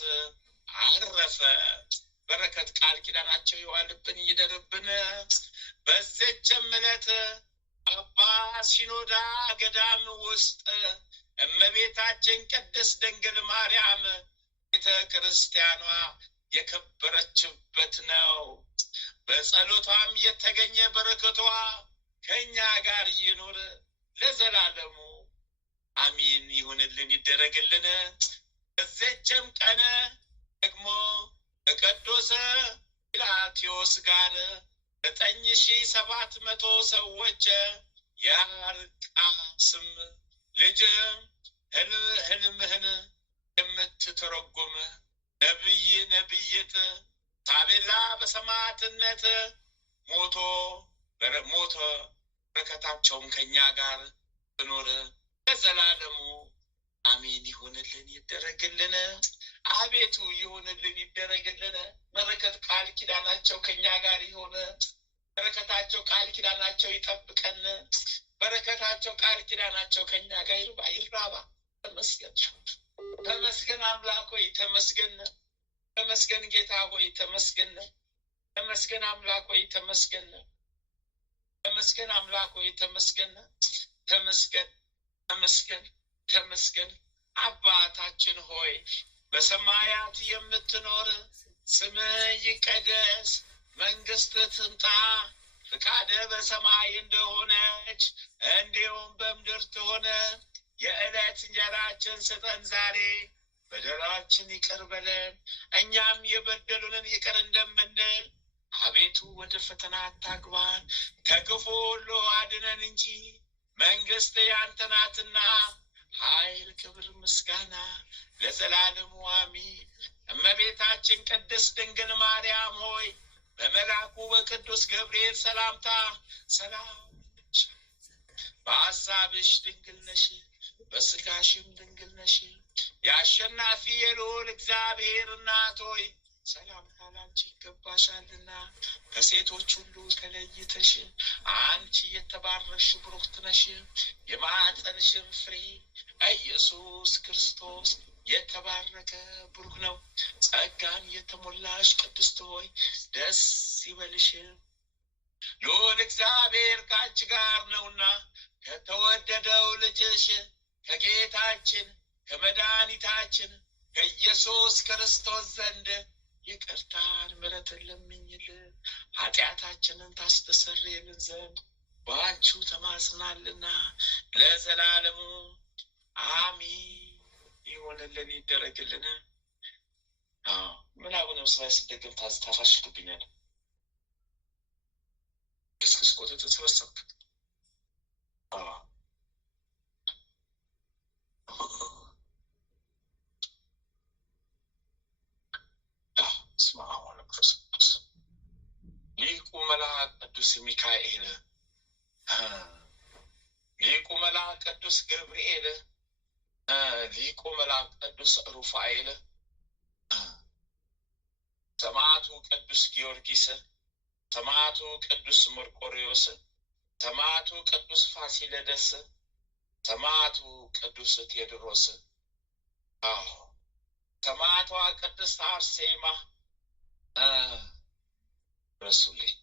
አረፈ። በረከት ቃል ኪዳናቸው የዋልብን ይደርብን። በዚህችም ዕለት አባ ሲኖዳ ገዳም ውስጥ እመቤታችን ቅድስት ድንግል ማርያም ቤተ ክርስቲያኗ የከበረችበት ነው። በጸሎቷም የተገኘ በረከቷ ከኛ ጋር ይኑር ለዘላለሙ አሚን። ይሁንልን ይደረግልን። በዚህችም ቀን ደግሞ ከቅዱስ ጲላትዮስ ጋር 9700 ሰዎች የአርቃስም ልጅ ህልምህን የምትተረጉም ነቢይት ሳቤላ በሰማዕትነት ሞተ። በረከታቸውም ከኛ ጋር ትኖር ለዘላለሙ አሚን። ይሁንልን ይደረግልን። አቤቱ ይሁንልን ይደረግልን። በረከት ቃል ኪዳናቸው ከኛ ጋር ይሆነ። በረከታቸው ቃል ኪዳናቸው ይጠብቀን። በረከታቸው ቃል ኪዳናቸው ከኛ ጋር ይራባ። ተመስገን ተመስገን አምላክ ሆይ ተመስገን። ተመስገን ጌታ ሆይ ተመስገን። ተመስገን አምላክ ሆይ ተመስገን። ተመስገን አምላክ ሆይ ተመስገን። ተመስገን ተመስገን ተመስገን። አባታችን ሆይ በሰማያት የምትኖር ስምህ ይቀደስ፣ መንግስትህ ትምጣ፣ ፍቃድህ በሰማይ እንደሆነች እንዲሁም በምድር ትሆነ። የዕለት እንጀራችን ስጠን ዛሬ፣ በደላችን ይቅር በለን እኛም የበደሉንን ይቅር እንደምንል። አቤቱ ወደ ፈተና አታግባን ከክፉ ሁሉ አድነን እንጂ መንግስት ያንተ ናትና ኃይል፣ ክብር፣ ምስጋና ለዘላለሙ አሜን። እመቤታችን ቅድስት ድንግል ማርያም ሆይ በመልአኩ በቅዱስ ገብርኤል ሰላምታ ሰላም በሐሳብሽ ድንግል ነሽ፣ በስጋሽም ድንግል ነሽ። የአሸናፊ የልዑል እግዚአብሔር እናት ሆይ ሰላምታ ላንቺ ይገባሻልና ከሴቶች ሁሉ ተለይተሽ አንቺ የተባረክሽ ብሩክት ነሽ። የማኅፀንሽም ፍሬ ኢየሱስ ክርስቶስ የተባረከ ብሩክ ነው። ጸጋን የተሞላሽ ቅድስት ሆይ ደስ ይበልሽ፣ ልዑል እግዚአብሔር ከአንቺ ጋር ነውና ከተወደደው ልጅሽ ከጌታችን ከመድኃኒታችን ከኢየሱስ ክርስቶስ ዘንድ ይቅርታን ምሕረትን ለምኝልን ኃጢአታችንን ታስተሰርይልን ዘንድ በአንቺው ተማጽናልና ለዘላለሙ አሜን። ይሆንልን ይደረግልን። ምን አቡነ ስብሐት ሲደገም ታፋሽግብኛል። ክስክስ ቆጥ ተሰበሰብክ። ሊቁ መልአክ ቅዱስ ሚካኤል፣ ሊቁ መልአክ ቅዱስ ገብርኤል፣ ሊቁ መልአክ ቅዱስ ሩፋኤል፣ ሰማዕቱ ቅዱስ ጊዮርጊስ፣ ሰማዕቱ ቅዱስ መርቆሬዎስ፣ ሰማዕቱ ቅዱስ ፋሲለደስ፣ ሰማዕቱ ቅዱስ ቴዎድሮስ፣ ሰማዕቷ ቅድስት አርሴማ ረሱልኝ።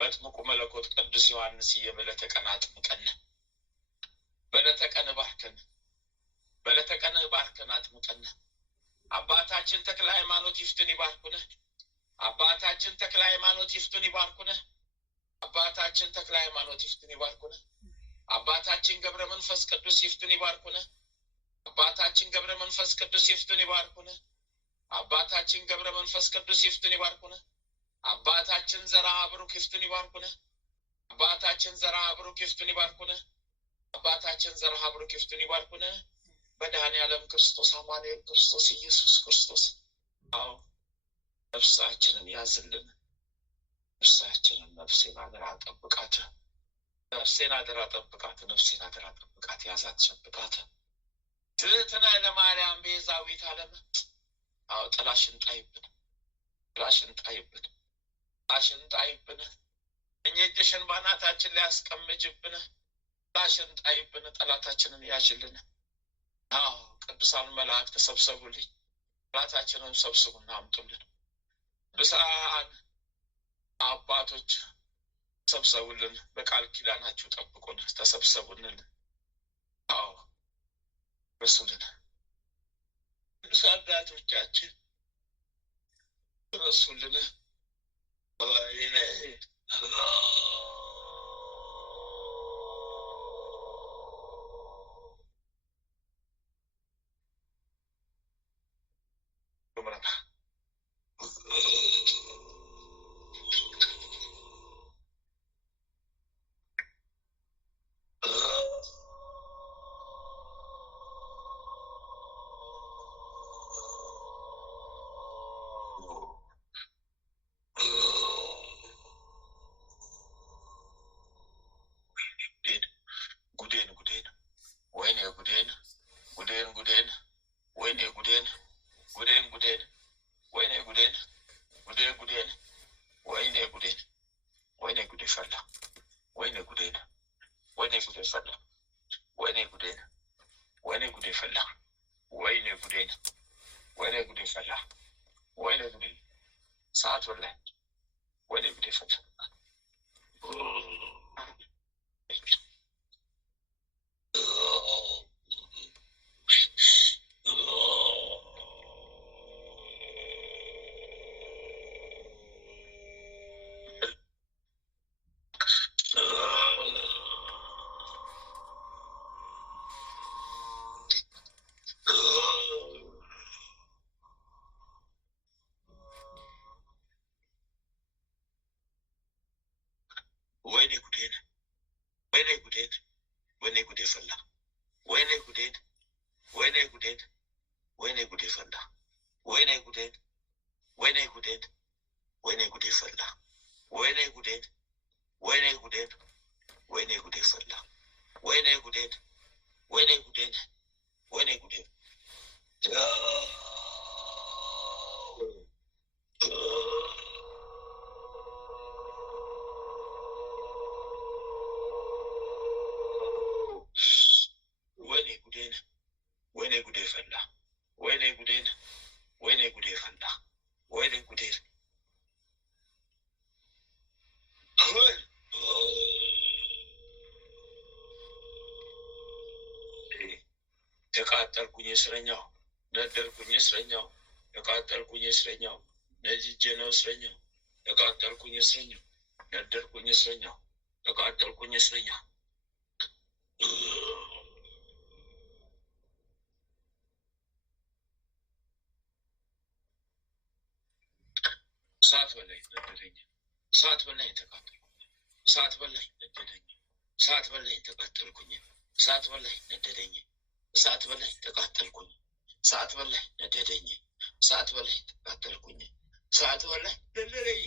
መጥምቁ መለኮት ቅዱስ ዮሐንስ በዕለተ ቀን አጥምቀን፣ በዕለተ ቀን ባርከን፣ በዕለተ ቀን ባርከን አጥምቀን። አባታችን ተክለ ሃይማኖት ይፍቱን ይባርኩነ። አባታችን ተክለ ሃይማኖት ይፍቱን ይባርኩነ። አባታችን ተክለ ሃይማኖት ይፍቱን ይባርኩነ። አባታችን ገብረ መንፈስ ቅዱስ ይፍቱን ይባርኩነ። አባታችን ገብረ መንፈስ ቅዱስ ይፍቱን ይባርኩነ። አባታችን ገብረ መንፈስ ቅዱስ ይፍቱን ይባርኩነ። አባታችን ዘርአ ብሩክ ይፍቱን ይባርኩነ። አባታችን ዘርአ ብሩክ ይፍቱን ይባርኩነ። አባታችን ዘርአ ብሩክ ይፍቱን ይባርኩነ። መድኃኔዓለም ክርስቶስ አማኑኤል ክርስቶስ ኢየሱስ ክርስቶስ ነፍሳችንን ያዝልን። ነፍሳችንን ነፍሴን አደራ ጠብቃት፣ ነፍሴን አደራ ጠብቃት፣ ነፍሴን አደራ ጠብቃት፣ ያዛት ሸብቃት። ትሕትነ ለማርያም ቤዛዊት ዓለም። ጥላሽን ጣይብን፣ ጥላሽን ጣይብን፣ ጥላሽን ጣይብን። እጅሽን ባናታችን ላይ አስቀምጭብን። ጥላሽን ጣይብን፣ ጠላታችንን ያዥልን። ቅዱሳን መላእክት ተሰብሰቡልኝ፣ ጠላታችንን ሰብስቡና አምጡልን። ቅዱሳን አባቶች ተሰብሰቡልን፣ በቃል ኪዳናችሁ ጠብቁን፣ ተሰብሰቡልን፣ ረሱልን። ቅዱሳን አባቶቻችን ረሱልን። ሰዓት ወላሂ ወደ ጉዴ ፈላ። ወይኔ ጉዴን ወይኔ ጉዴን ወይኔ ጉዴ ፈላ ወይኔ ጉዴን ወይኔ ጉዴን ወይኔ ጉዴ ፈላ ወይኔ ጉዴን ወይኔ ጉዴን ወይኔ ጉዴ ፈላ ወይኔ ጉዴን ወይኔ ጉዴን ወይኔ ጉዴ ፈላ ወይኔ ጉዴን ወይኔ ጉዴን ወይኔ ጉዴን ወይኔ ጉዴን ወይኔ ጉዴ ፈላ ወይኔ ጉዴን ወይኔ ጉዴ ፈላ ወይኔ ጉዴን ተቃጠልኩኝ እስረኛው ነደርኩኝ እስረኛው ተቃጠልኩኝ እስረኛው ነጅጄ ነው እስረኛው ተቃጠልኩኝ እስረኛው ነደርኩኝ እስረኛው ተቃጠልኩኝ እስረኛው እሳት በላይ ነደደኝ እሳት በላይ ተቃጠልኩኝ እሳት በላይ ነደደኝ እሳት በላይ ተቃጠልኩኝ እሳት በላይ ነደደኝ እሳት በላይ ተቃጠልኩኝ እሳት በላይ ነደደኝ እሳት በላይ ተቃጠልኩኝ እሳት በላይ ነደደኝ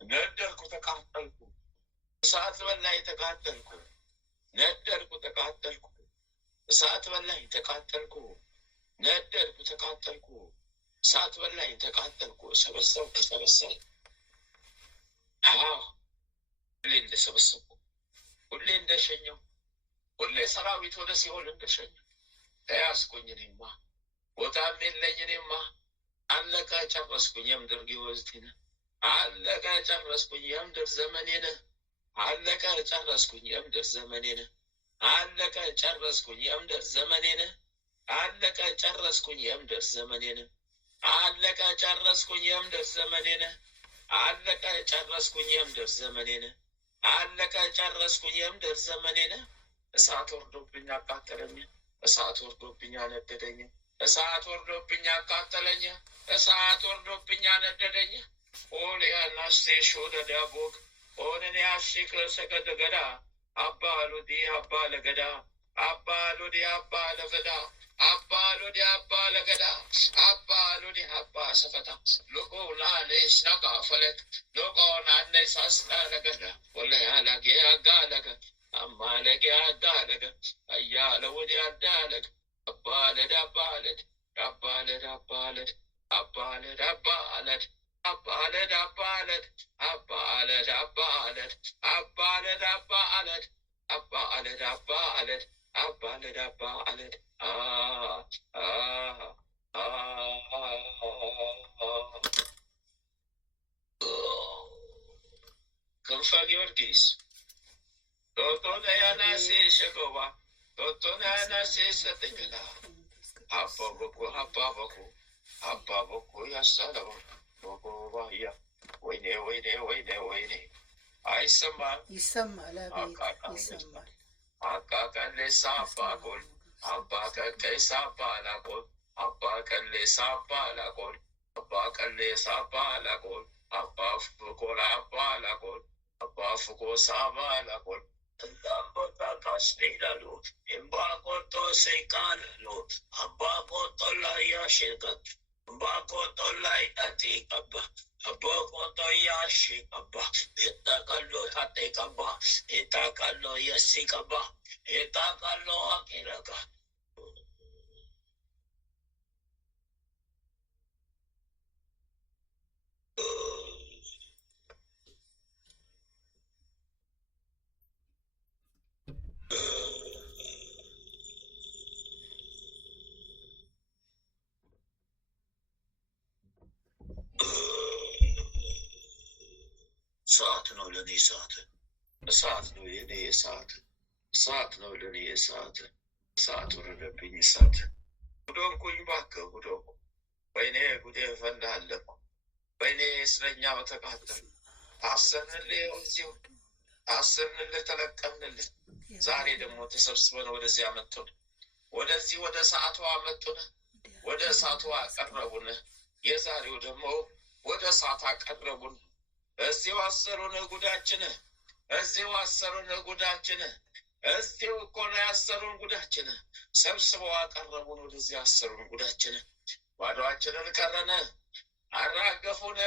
ነደርኩ ተቃጠልኩ እሳት በላይ ተቃጠልኩ ነደርኩ ተቃጠልኩ እሳት በላይ ተቃጠልኩ ነደርኩ ተቃጠልኩ እሳት በላይ ተቃጠልኩ ሰበሰብኩ ሁሌ እንደሰበሰብኩ ሁሌ እንደሸኘው ሁሌ ሰራዊት ወደ ሲኦል እንደሸኘው ተያዝኩኝ እኔማ ቦታም የለኝ እኔማ አለቀ ጨረስኩኝ የምድር ጊወዝቲነ አለቀ ጨረስኩኝ የምድር ዘመኔን አለቀ ጨረስኩኝ የምድር ዘመኔን አለቀ ጨረስኩኝ የምድር ዘመኔን አለቀ ጨረስኩኝ የምድር ዘመኔን አለቀ ጨረስኩኝ የምድር ዘመኔን አለቀ ጨረስኩኝ የምድር ዘመኔን አለቀ ጨረስኩኝ የምድር ዘመኔን እሳት ወርዶብኝ አቃጠለኝ እሳት ወርዶብኝ አነደደኝ እሳት ወርዶብኝ አቃጠለኝ እሳት ወርዶብኝ አነደደኝ ኦሊያና ስቴሾ ደዳቦክ ኦነኔ አሽክ ሰገደ ገዳ አባ ሉዲ አባ ለገዳ አባ ሉዲ አባ ለገዳ አባ ሉዲ አባ ለገዳ አባ ሉዲ አባ ሰፈታ ሎቆ ላሌሽ ነቃ ፈለክ ሎቆ ናነ ሳስና ለገዳ ወለያ ለጌ አጋለገ አማ ለጌ አጋለገ አያ ለወዲ አዳለግ አባ ለዳባለድ አባ ለዳባለድ አባ ለዳባለድ አባለድ አባለድ አባለድ አባለድ አባለድ አባለድ አባለድ አባለድ አባለድ አባለድ ክንፈ ጊዮርጊስ ቶቶነ ያናሴ ሸጎባ ቶቶነ ያናሴ ሰጠኝላ አባ በኩ አባ በኩ አባ በኩ ያሳለባ ያ ወይኔ ወይኔ ወይኔ ወይኔ አይሰማም ይሰማል። አቤት ይሰማል። አቃቀሌሳ አባቆል አባቀቀይሳ አባላቆል አባቀሌሳ አባላቆል አባቀሌሳ አባላቆል አባፍቆላ አባላቆል አባፍቆሳ አባላቆል እንዳቆጣ ካስኔዳሉ እምባቆጦ ሰይቃለሉ አባቆጦ ላይ ያሸቀት Bakoto lai ati kaba, bakoto yashi kaba, itakalo hate kaba, itakalo yasi kaba, itakalo akiraga. እሳት ነው ለኔ እሳት፣ እሳት ነው የኔ እሳት፣ እሳት ነው ለኔ እሳት፣ እሳት ወረደብኝ እሳት። ጉዶንኩኝ እባክህ ጉዶንኩ፣ ወይኔ ጉዴ እፈልሃለሁ፣ ወይኔ እስረኛ በተቃጠል ታሰርንልህ፣ እዚሁ ታሰርንልህ፣ ተለቀምንልህ። ዛሬ ደግሞ ተሰብስበን ወደዚህ አመጡን፣ ወደዚህ ወደ ሰዓቱ አመጡን፣ ወደ እሳቱ አቀረቡን። የዛሬው ደግሞ ወደ እሳት አቀረቡን። እዚሁ አሰሩን ጉዳችን፣ እዚሁ አሰሩን ጉዳችን፣ እዚሁ እኮ ነው ያሰሩን ጉዳችን። ሰብስበው አቀረቡን፣ ወደዚህ አሰሩን ጉዳችን። ባዶአችንን ቀረን፣ አራገፉን፣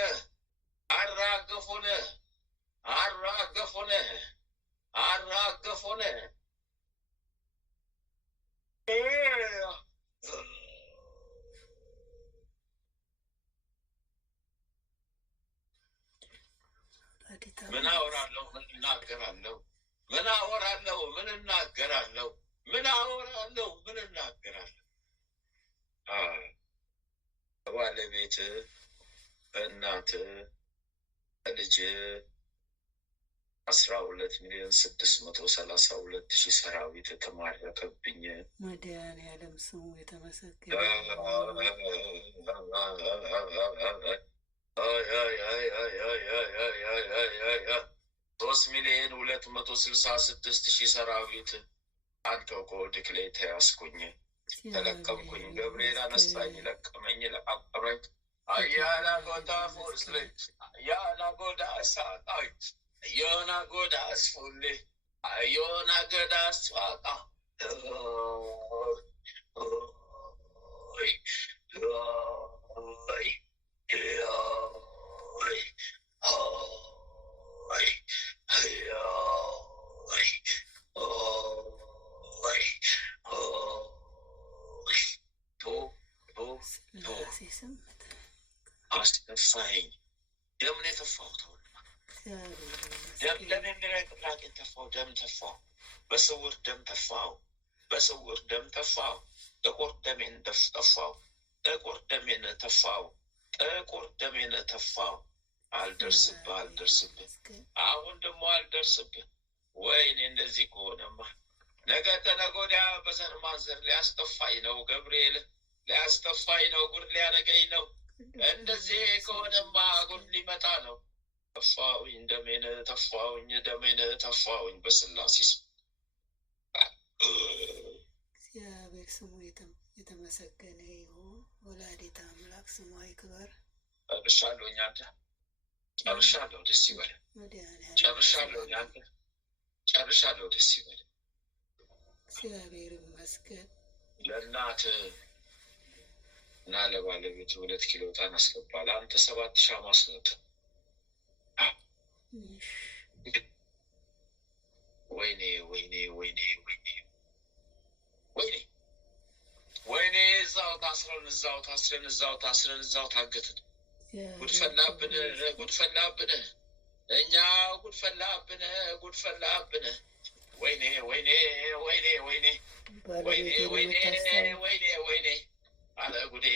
አራገፉን፣ አራገፉን፣ አራገፉን። ምን አወራለሁ? ምን እናገራለሁ? ምን አወራለሁ? ምን እናገራለሁ? ምን አወራለሁ? ምን እናገራለሁ? ባለቤት፣ እናት፣ ልጅ 12,632,000 ሰራዊት ተማረከብኝ። መድኃኒዓለም ስሙ የተመሰገነ። 3,266,000 ሰራዊት አንተው ከወድቅ ላይ ተያዝኩኝ፣ ተለቀምኩኝ። ገብርኤል አነሳኝ፣ ለቀመኝ፣ ለቃቀረኝ። አያና ጎዳ ፎርስልኝ፣ አያና ጎዳ ሳቃኝ፣ አዮና ጎዳ አስፉልኝ፣ አዮና ጎዳ አስፋቃ አስነሳኝ። ደምን የተፋሁት ደም የሚረቅላቅ የተፋው ደም ተፋው፣ በስውር ደም ተፋው፣ በስውር ደም ተፋው። ጥቁር ደሜን ተፋው፣ ጥቁር ደሜን ተፋው፣ ጥቁር ደሜን ተፋው። አልደርስብህ፣ አልደርስብህ፣ አሁን ደግሞ አልደርስብህ። ወይኔ እንደዚህ ከሆነማ ነገ ተነገ ወዲያ በዘር ማንዘር ሊያስጠፋኝ ነው። ገብርኤል ሊያስጠፋኝ ነው፣ ጉድ ሊያደርገኝ ነው። እንደዚህ ከሆነማ ጉድ ሊመጣ ነው። ተፋውኝ፣ ደሜን ተፋውኝ፣ ደሜን ተፋውኝ በስላሴ ስም። እግዚአብሔር ስሙ የተመሰገነ ይሁን። ወላዲተ አምላክ ስሟ ይክበር። ጨርሻለሁኝ። አንተ ጨርሻለሁ፣ ደስ ይበል። ጨርሻለሁኝ። አንተ ጨርሻለሁ፣ ደስ ይበል። እግዚአብሔር ይመስገን። ለእናት እና ለባለቤቱ 2 ኪሎ ዕጣን አስገባል። አንተ 7 ሻማ አስወጣ። ወይኔ ወይኔ ወይኔ ወይኔ ወይኔ ወይኔ! እዛው ታስረን፣ እዛው ታስረን፣ እዛው ታስረን፣ እዛው ታገትን። ጉድፈላብን፣ ጉድፈላብን፣ እኛ ጉድፈላብን፣ ጉድፈላብን። ወይኔ ወይኔ ወይኔ ወይኔ ወይኔ ወይኔ ወይኔ ወይኔ አለ ጉዴ!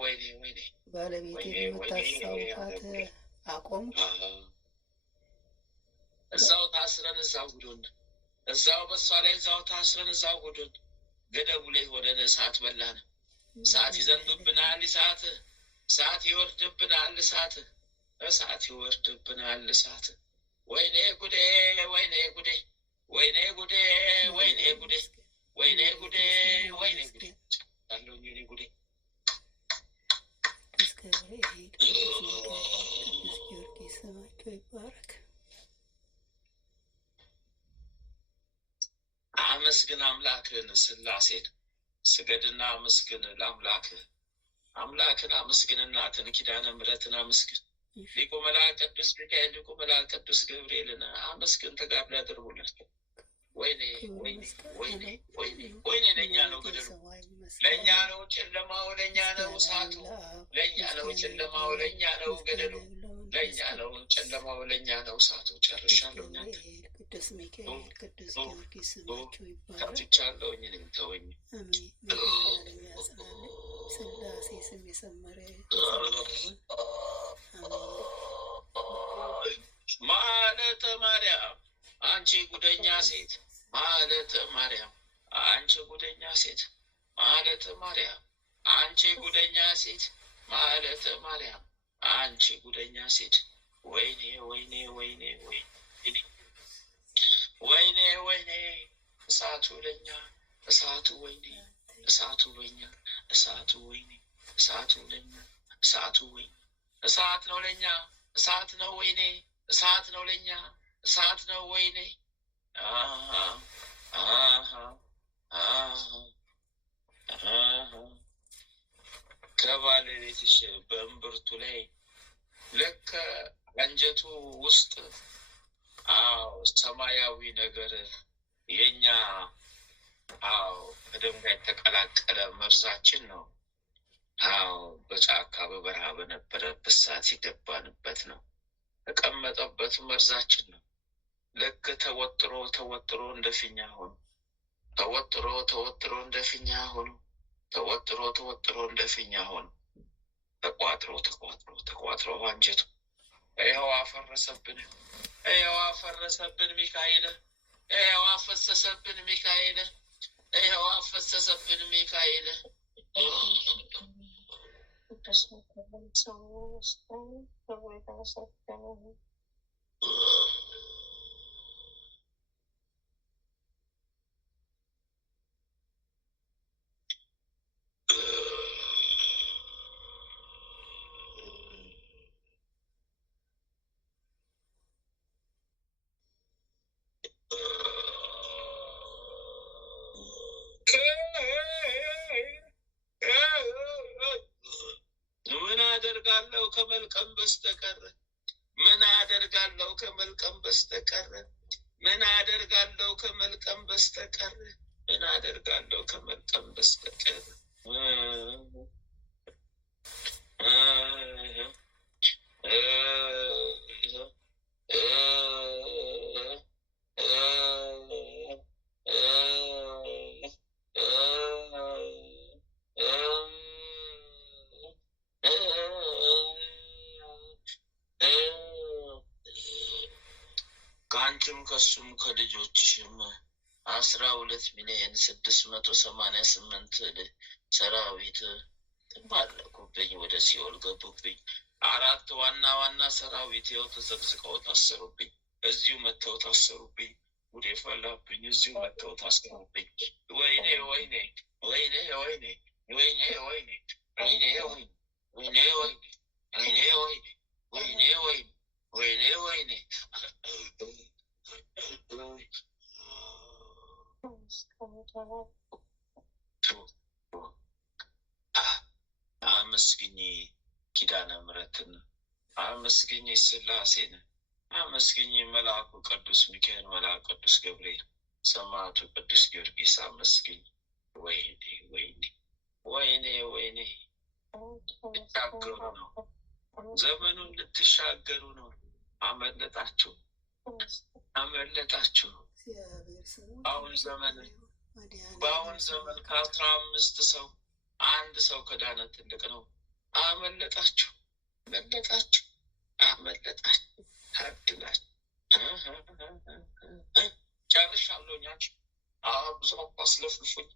ወይኔ ወይኔ! ባለቤቴ የምታስታውቃት አቆም። እዛው ታስረን፣ እዛው ጉዶን፣ እዛው በሷ ላይ እዛው ታስረን፣ እዛው ጉዶን። ገደቡ ላይ ሆነን እሳት በላን። እሳት ይዘንብብናል፣ እሳት፣ እሳት ይወርድብናል፣ እሳት፣ እሳት ይወርድብናል፣ እሳት። ወይኔ ጉዴ! ወይኔ ጉዴ! ወይኔ ጉዴ! ወይኔ ጉዴ! ወይኔ ጉዴ! ወይኔ ጉዴ! አለኝ ወይኔ ጉዴ! እስከ ሄድ ቅዱስ ጊዮርጊስ ስማቸው ይባረክ። አመስግን አምላክን ስላሴን፣ ስገድና አመስግን ለአምላክህ። አምላክን አመስግን፣ እናትን ኪዳነ ምሕረትን አመስግን። ሊቁ መልአክ ቅዱስ ሚካኤል፣ ሊቁ መልአክ ቅዱስ ገብርኤልን አመስግን። ተጋድሎ ያደርጉላቸው። ወይኔ ወይኔ ወይኔ ወይኔ ወይኔ! ለእኛ ነው ገደሉ፣ ለእኛ ነው ጨለማው፣ ለእኛ ነው እሳቱ፣ ለእኛ ነው ጨለማው፣ ለእኛ ነው ገደሉ፣ ለእኛ ነው ጨለማው፣ ለእኛ ነው እሳቱ። ጨርሻለሁ። እናንተ ቅዱስ ሚካኤል፣ ቅዱስ ጊዮርጊስ ስማቸው ይባረክ። ከፍቻለሁኝ። እኔም ተወኝ። አሜን። መድኃኒዓለም ያጽናልን። ስላሴ ስም የሰመረ ይሁን። አሜን። ማለተ ማርያም አንቺ ጉደኛ ሴት ማለተ ማርያም አንቺ ጉደኛ ሴት ማለተ ማርያም አንቺ ጉደኛ ሴት ማለተ ማርያም አንቺ ጉደኛ ሴት ወይኔ ወይኔ ወይኔ ወይኔ ወይኔ ወይኔ እሳቱ ለኛ እሳቱ ወይኔ እሳቱ ለኛ እሳቱ ወይኔ እሳቱ ለኛ እሳቱ ወይኔ እሳት ነው ለኛ እሳት ነው ወይኔ እሳት ነው ለኛ እሳት ነው ወይኔ ከባለቤትሽ በእምብርቱ ላይ ልክ አንጀቱ ውስጥ ሰማያዊ ነገር የኛ ከደም ጋር የተቀላቀለ መርዛችን ነው። በጫካ በበረሃ በነበረበት ሰዓት የገባንበት ነው። ተቀመጠበት መርዛችን ነው። ልክ ተወጥሮ ተወጥሮ እንደ ፊኛ ሆኖ ተወጥሮ ተወጥሮ እንደ ፊኛ ሆኖ ተወጥሮ ተወጥሮ እንደ ፊኛ ሆኖ ተቋጥሮ ተቋጥሮ ተቋጥሮ አንጀቱ ይኸው አፈረሰብን፣ ይኸው አፈረሰብን ሚካኤል፣ ይኸው አፈሰሰብን ሚካኤል፣ ይኸው አፈሰሰብን ሚካኤል። ምን አደርጋለሁ ከመልቀም በስተቀር ምን አደርጋለሁ ከመልቀም በስተቀር ምን አደርጋለሁ ከመልቀም በስተቀር ምን አደርጋለሁ ከመልቀም በስተቀር ከአንቺም ከሱም ከልጆችሽም 12,688,000 ሰራዊት ተማረኩብኝ፣ ወደ ሲኦል ገቡብኝ። 4 ዋና ዋና ሰራዊት ይኸው ተዘቅዝቀው ታሰሩብኝ። እዚሁ መተው ታሰሩብኝ። ጉዴ ፈላብኝ። እዚሁ መተው ታሰሩብኝ። ወይኔ ወይኔ ወይኔ ወይኔ ወይኔ ወይኔ ወይኔ ወይኔ ወይኔ ወይኔ ወይኔ ወይኔ ወይኔ ወይኔ ወይኔ አመስግኝ ኪዳነ ምሕረትን፣ አመስግኝ ስላሴን፣ አመስግኝ መልአኩ ቅዱስ ሚካኤል፣ መልአኩ ቅዱስ ገብርኤል፣ ሰማዕቱ ቅዱስ ጊዮርጊስ አመስግኝ። ወይኔ ወይኔ ወይኔ ወይኔ ልትሻገሩ ነው፣ ዘመኑን ልትሻገሩ ነው። አመለጣችሁ አመለጣችሁ። በአሁን ዘመን ከ15 ሰው 1 ሰው ከዳነ ትልቅ ነው። አመለጣችሁ አመለጣችሁ አመለጣችሁ። ታድላችሁ። ጨርሻለሁ። ብዙ አስለፍልፉኝ።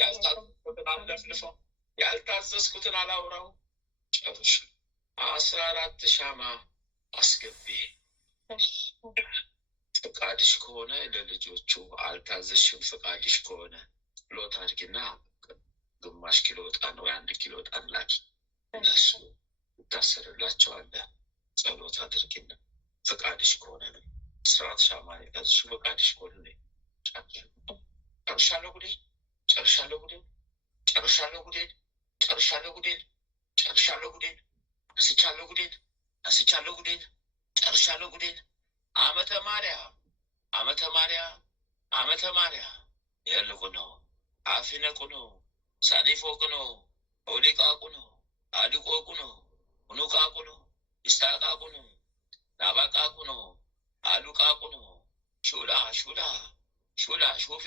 ያልታዘዝኩትን አለፍልፈው፣ ያልታዘዝኩትን አላውራው። ጨርሻ 14 ሻማ አስገቢ። ፍቃድሽ ከሆነ ለልጆቹ፣ አልታዘዝሽም ፍቃድሽ ከሆነ ሎት አድርጊና ግማሽ ኪሎ ዕጣን ወይ 1 ኪሎ ዕጣን ላኪ። እነሱ ይታሰርላቸዋል። ጸሎት አድርጊና ፍቃድሽ ከሆነ ነው። 14 ሻማ ያዝሽ ፍቃድሽ ከሆነ ነው። ጨርሻለሁ ጉዴ፣ ጨርሻለሁ ጉዴ፣ ጨርሻለሁ ጉዴ፣ ጨርሻለሁ ጉዴ፣ ጨርሻለሁ ጉዴ፣ አስቻለሁ ጉዴ፣ አስቻለሁ ጉዴ፣ ጨርሻለሁ ጉዴ። ዓመተ ማርያም ዓመተ ማርያም ዓመተ ማርያም የልቁ ነው፣ አፊነቁ ነው፣ ሳኒፎቅ ነው፣ ኦሊቃቁ ነው፣ አዲቆቁ ነው፣ ሁኑቃቁ ነው፣ ይስታቃቁ ነው፣ ናባቃቁ ነው፣ አሉቃቁ ነው። ሹላ ሹላ ሹላ ሹፌ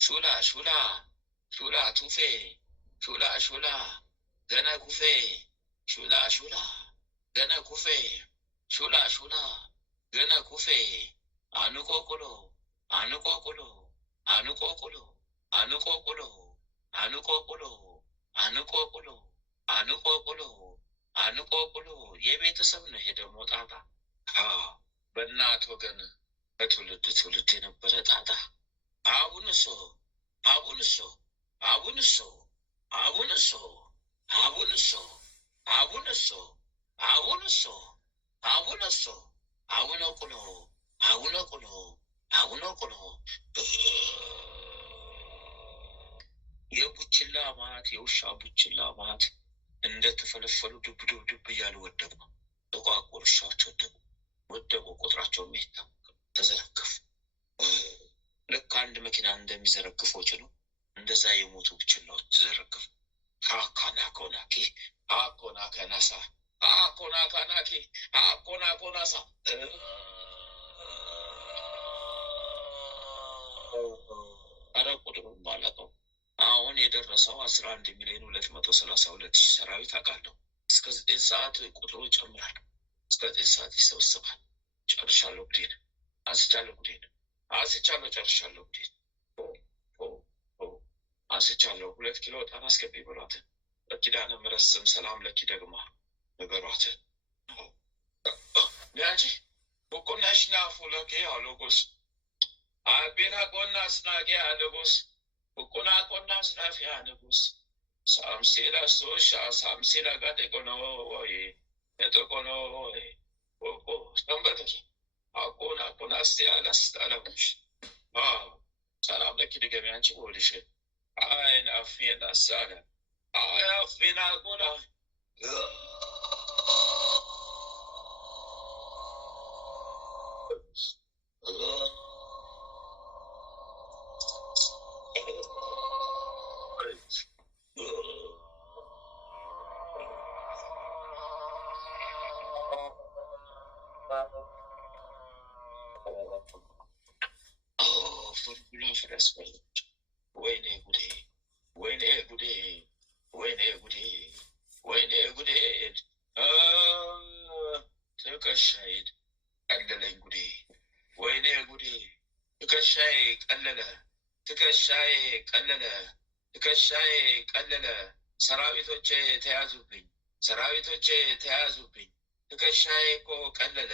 ሹላ ሹላ ሹላ ቱፌ ሹላ ሹላ ገነ ኩፌ ሹላ ሹላ ገነ ኩፌ ሹላ ሹላ gana kufe anukokulo anukokulo anukokulo anukokulo aኑkokulo አኑቆቁሎ አኑቆቁሎ አኑቆቁሎ የቤተሰብ ነው። ይሄ ደግሞ ጣጣ በእናት ወገን በትውልድ ትውልድ የነበረ ጣጣ። አቡንሶ አቡንሶ አቡንሶ አቡንሶ አቡንሶ አቡንሶ አቡንሶ አቡንሶ አቡነቁሎ አቡነቁሎ አቡነቁሎ የቡችላ ማት የውሻ ቡችላ ማት እንደተፈለፈሉ ድብ ድብ ድብ እያሉ ወደቁ። ጥቋቁር ውሻዎች ወደቁ። ቁጥራቸው ተዘረገፉ። ልክ አንድ መኪና እንደሚዘረግፈው ጭኑ እንደዛ የሞቱ ቡችላዎች ተዘረገፉ። አካናኮናኬ አኮናከናሳ አኮናካናኬ አኮናኮናሳ አረ ቁጥሩን ባላውቀው አሁን የደረሰው 11,232,000 ሰራዊት አውቃለሁ። እስከ 9 ሰዓት ቁጥሩ ይጨምራል። እስከ 9 ሰዓት ይሰበስባል። ጨርሻለሁ። ጉዴን አንስቻለሁ። ጉዴን አንስቻለሁ። ጨርሻለሁ። ጉዴን አንስቻለሁ። 2 ኪሎ ዕጣን አስገቢ ብሏት በኪዳነ ምሕረት ስም ሰላም ለኪ ደግማ ንገሯት። ያንቺ ቡቁናሽ ናፉ ለኬ አሎጎስ አቤና ቆና ስናቄ አለጎስ ቡቁና ቆና ስናፊያ ንጉስ ሳምሴላ ሶሻ ሳምሴላ ጋር ቆኖ ወይ የተቆኖ ወይ ኦቆ ሰንበተኪ አቆና ቆና ስያላስ አለሙሽ ሰላም ለኪ ድገሚ አንቺ ወልሽ አይን አፌና ሳለ አይ አፌና ቆና ወይኔ ጉዴ ወይኔ ጉዴ ወይኔ ጉዴ ወይኔ ጉዴ ትከሻዬን ቀለለኝ ጉዴ ወይኔ ጉዴ ትከሻዬ ቀለለ ትከሻዬ ቀለለ ትከሻዬ ቀለለ ሰራዊቶቼ ተያዙብኝ ሰራዊቶቼ ተያዙብኝ ትከሻዬ እኮ ቀለለ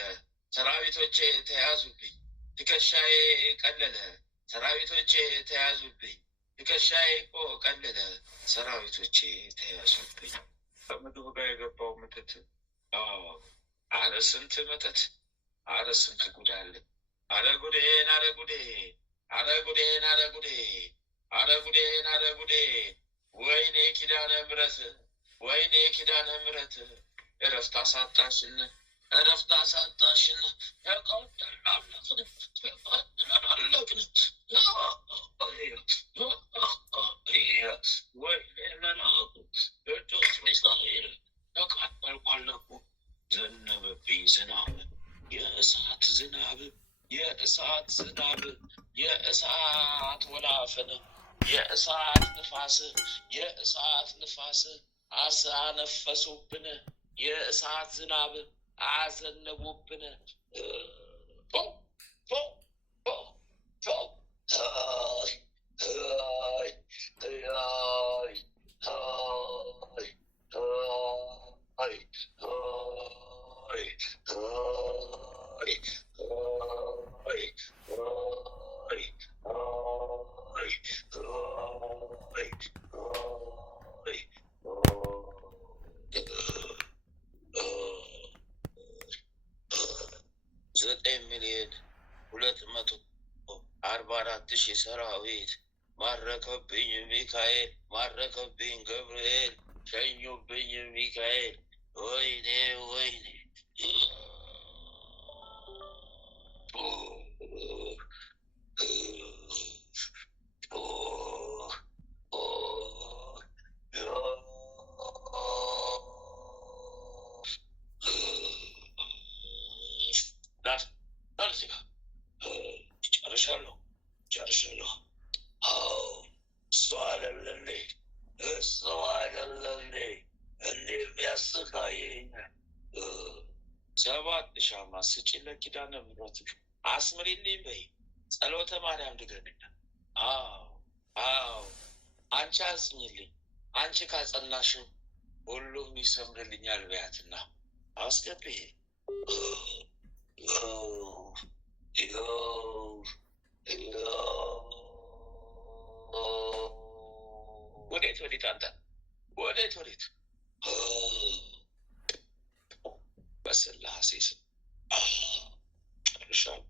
ሰራዊቶቼ ተያዙብኝ ትከሻዬ ቀለለ ሰራዊቶቼ ተያዙብኝ ትከሻዬ እኮ ቀለለ ሰራዊቶቼ ተያዙብኝ። ከምድሩ ጋር የገባው መተት አረ ስንት መተት አረ ስንት ጉድ አለ። አረ ጉዴን አረ ጉዴ አረ ጉዴን አረ ጉዴ አረ ጉዴን አረ ጉዴ ወይኔ ኪዳነ ምሕረት ወይኔ ኪዳነ ምሕረት እረፍት አሳጣሽን እረፍት አሳጣሽን ተቃጠላለቅን ተቃጠላለቅን ወይኔ መልአኩ ቅዱስ ሚካኤል ተቃጠልኩ ዘነበብኝ ዝናብ የእሳት ዝናብ የእሳት ዝናብ የእሳት ወላፈን የእሳት ንፋስ የእሳት ንፋስ አሳነፈሱብን የእሳት ዝናብ አዘነቡብን። ሰራዊት ማረከብኝ ሚካኤል ማረከብኝ ገብርኤል ሸኙብኝ ሚካኤል ወይኔ ወይኔ ጨርሻለሁ ጨርሻለሁ። እሱ አይደለም እሱ አይደለም እንዲህ የሚያሰቃየኝ 7 ሻማ ስጪ ለኪዳነ ምሕረት አስምሪልኝ በይ ጸሎተ ማርያም ድገምና። አዎ አንቺ አጽኝልኝ፣ አንቺ ካጸናሽው ሁሉም ይሰምርልኛል በያትና አስገቢ። ወዴት አንተ ወዴት? በስላሴ ስም ጨርሻለሁ።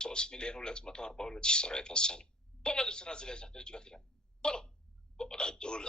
3,242,000 ሰራዊት አሳለ። በመልስና ዝለዛ ልጅ በትላ ዶላ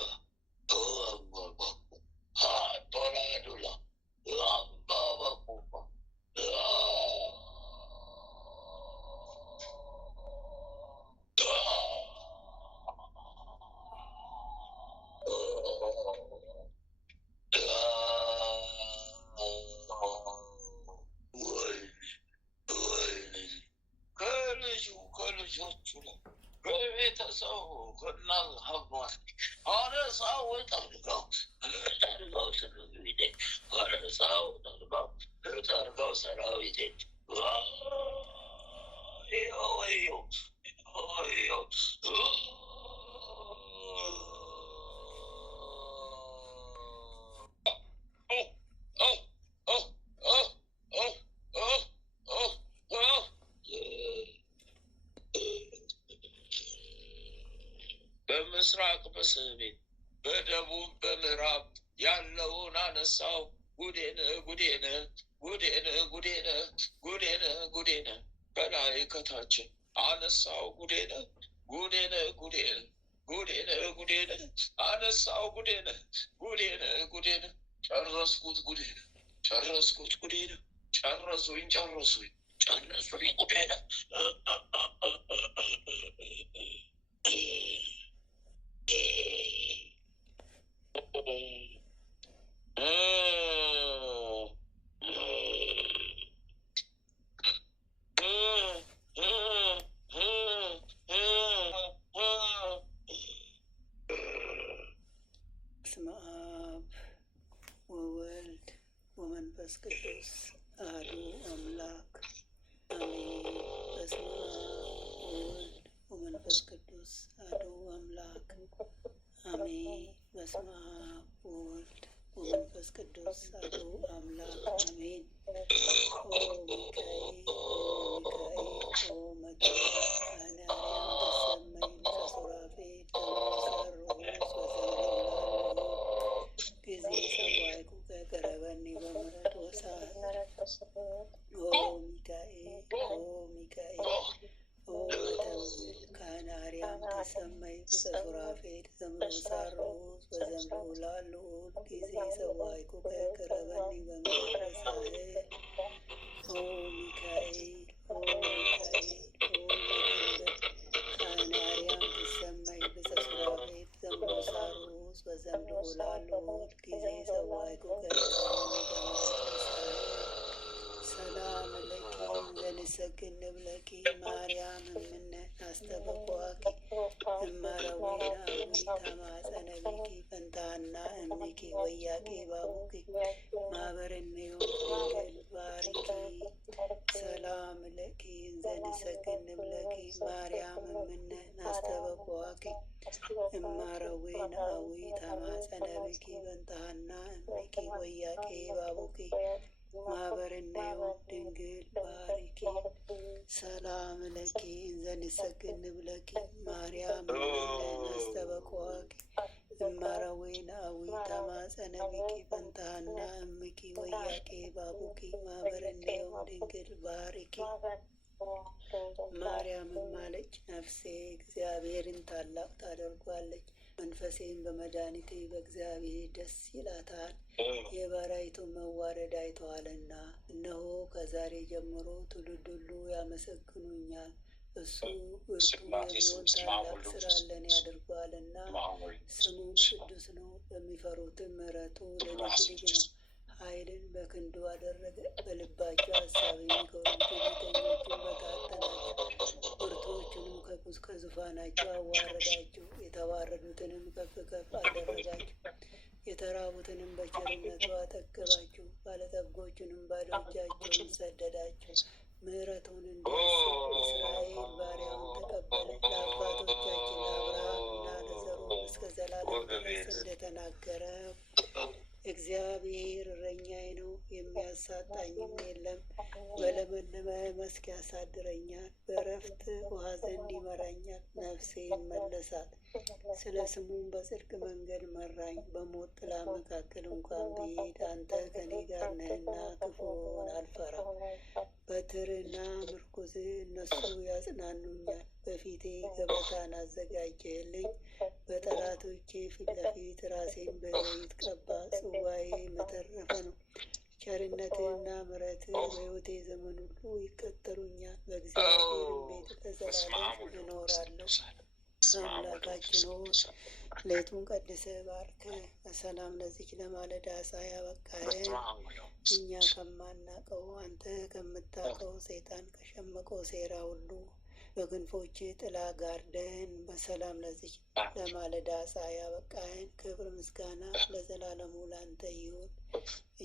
በምስራቅ በሰሜን በደቡብ በምዕራብ ያለውን አነሳው። ጉዴነ በላይ ከታችን አነሳው። ጉዴነ አነሳው። ጉዴነ ጨረስኩት። ጉዴነ ጨረሱኝ። ጉዴነ በስመ አብ ወወልድ ወመንፈስ ቅዱስ አሐዱ አምላክ አሜን። በስመ አብ ወወልድ ወመንፈስ ቅዱስ አሐዱ አምላክ አሜን። በስመ አብ ወወልድ ወመንፈስ ቅዱስ አሐዱ አምላክ አሜን። ኦ ሚካኤል ኦ መድኃኔዓለም ተሰመይ ተሱራፌል ጊዜ ሰዋይኩ ከቀረበኒ በምሕረት ወሳህር ኦ ሚካኤል ኦ መተንብል ካህነ አርያም ተሰመይ በሱራፌል ዘምሮ ሳርሁስ በዘምሮ ላልዑል ጊዜ ሰዋይኩ ከቀረበኒ በምሕረት ወሳህር ኦ ሚካኤል ኦ መተንብል ካህነ አርያም ተሰመይ በሱራፌል ዘምሮ ሳርሁስ በዘምሮ ላልዑል ጊዜ ሰዋይኩ ከቀረበኒ በምሕረት ወሳህር ሰላም ለኪ ዘንሰግድ ንብለኪ ማርያም እምነ አስተበኳኪ እማረዊናዊ ተማጸነ ቢኪ ፈንታና እምኪ ወያቄ ባቡኪ ማህበርኔዮ ድንግል ባሪኪ ሰላም ለኪ ዘንሰግድ ንብለኪ ማርያም እምነ አስተበኳኪ እማረዊናዊ ተማጸነ ቢኪ ፈንታና እምኪ ወያቄ ባቡኪ ማህበርኔዮ ድንግል ባሪኪ ሰላም ለኪ ዘንሰግድ ንብለኪ ማርያም አስተበኳኪ እማረዊናዊ ተማጸነ ቢኪ ፈንታና እምኪ ወያቄ ባቡኪ ማህበርኔዮ ድንግል ባሪኪ። ማርያምም አለች፣ ነፍሴ እግዚአብሔርን ታላቅ ታደርጓለች፣ መንፈሴን በመድኃኒቴ በእግዚአብሔር ደስ ይላታል፣ የባሪያይቱን መዋረድ አይተዋልና። እነሆ ከዛሬ ጀምሮ ትውልድ ሁሉ ያመሰግኑኛል። እሱ ብርቱ የሚሆን ታላቅ ስራ ለእኔ ያደርጓልና፣ ስሙም ቅዱስ ነው። በሚፈሩትም ምሕረቱ ለልጅ ልጅ ነው። ኃይልን በክንዱ አደረገ፣ በልባቸው ሀሳብ የሚኮሩ ትዕቢተኞችን በታተናቸው፣ ብርቱዎቹንም ከዙፋናቸው አዋረዳቸው፣ የተዋረዱትንም ከፍ ከፍ አደረጋቸው። የተራቡትንም በቸርነቱ አጠገባችሁ፣ ባለጠጎቹንም ባዶ እጃቸውን ሰደዳችሁ። ምሕረቱን እንዲያስብ እስራኤል ባሪያውን ተቀበለ። ለአባቶቻችን ለአብርሃምና ለዘሩ እስከ ዘላለም ድረስ እንደተናገረ እግዚአብሔር እረኛዬ ነው፣ የሚያሳጣኝም የለም። በለመለመ መስክ ያሳድረኛል፣ በዕረፍት ውኃ ዘንድ ይመራኛል። ነፍሴን መለሳት፣ ስለ ስሙም በጽድቅ መንገድ መራኝ። በሞት ጥላ መካከል እንኳን ብሄድ አንተ ከኔ ጋር ነህና ክፉውን አልፈራም። በትርና ምርኩዝ እነሱ ያጽናኑኛል። በፊቴ ገበታን አዘጋጀህልኝ፣ በጠላቶቼ ፊት ለፊት ራሴን በዘይት ቀባ። ጽዋዬ መተረፈ ነው። ቸርነትህና ምሕረትህ በሕይወቴ ዘመን ሁሉ ይከተሉኛል። በእግዚአብሔር ቤት ለዘላለም እኖራለሁ። አምላካችን ሆይ ሌቱን ቀድሰህ ባርከህ በሰላም ለዚች ለማለዳ ፀሐይ ያበቃኸን እኛ ከማናቀው አንተ ከምታውቀው ሰይጣን ከሸመቀው ሴራ ሁሉ በክንፎች ጥላ ጋርደን በሰላም ለዚች ለማለዳ ፀሐይ ያበቃኸን ክብር ምስጋና ለዘላለሙ ላንተ ይሁን።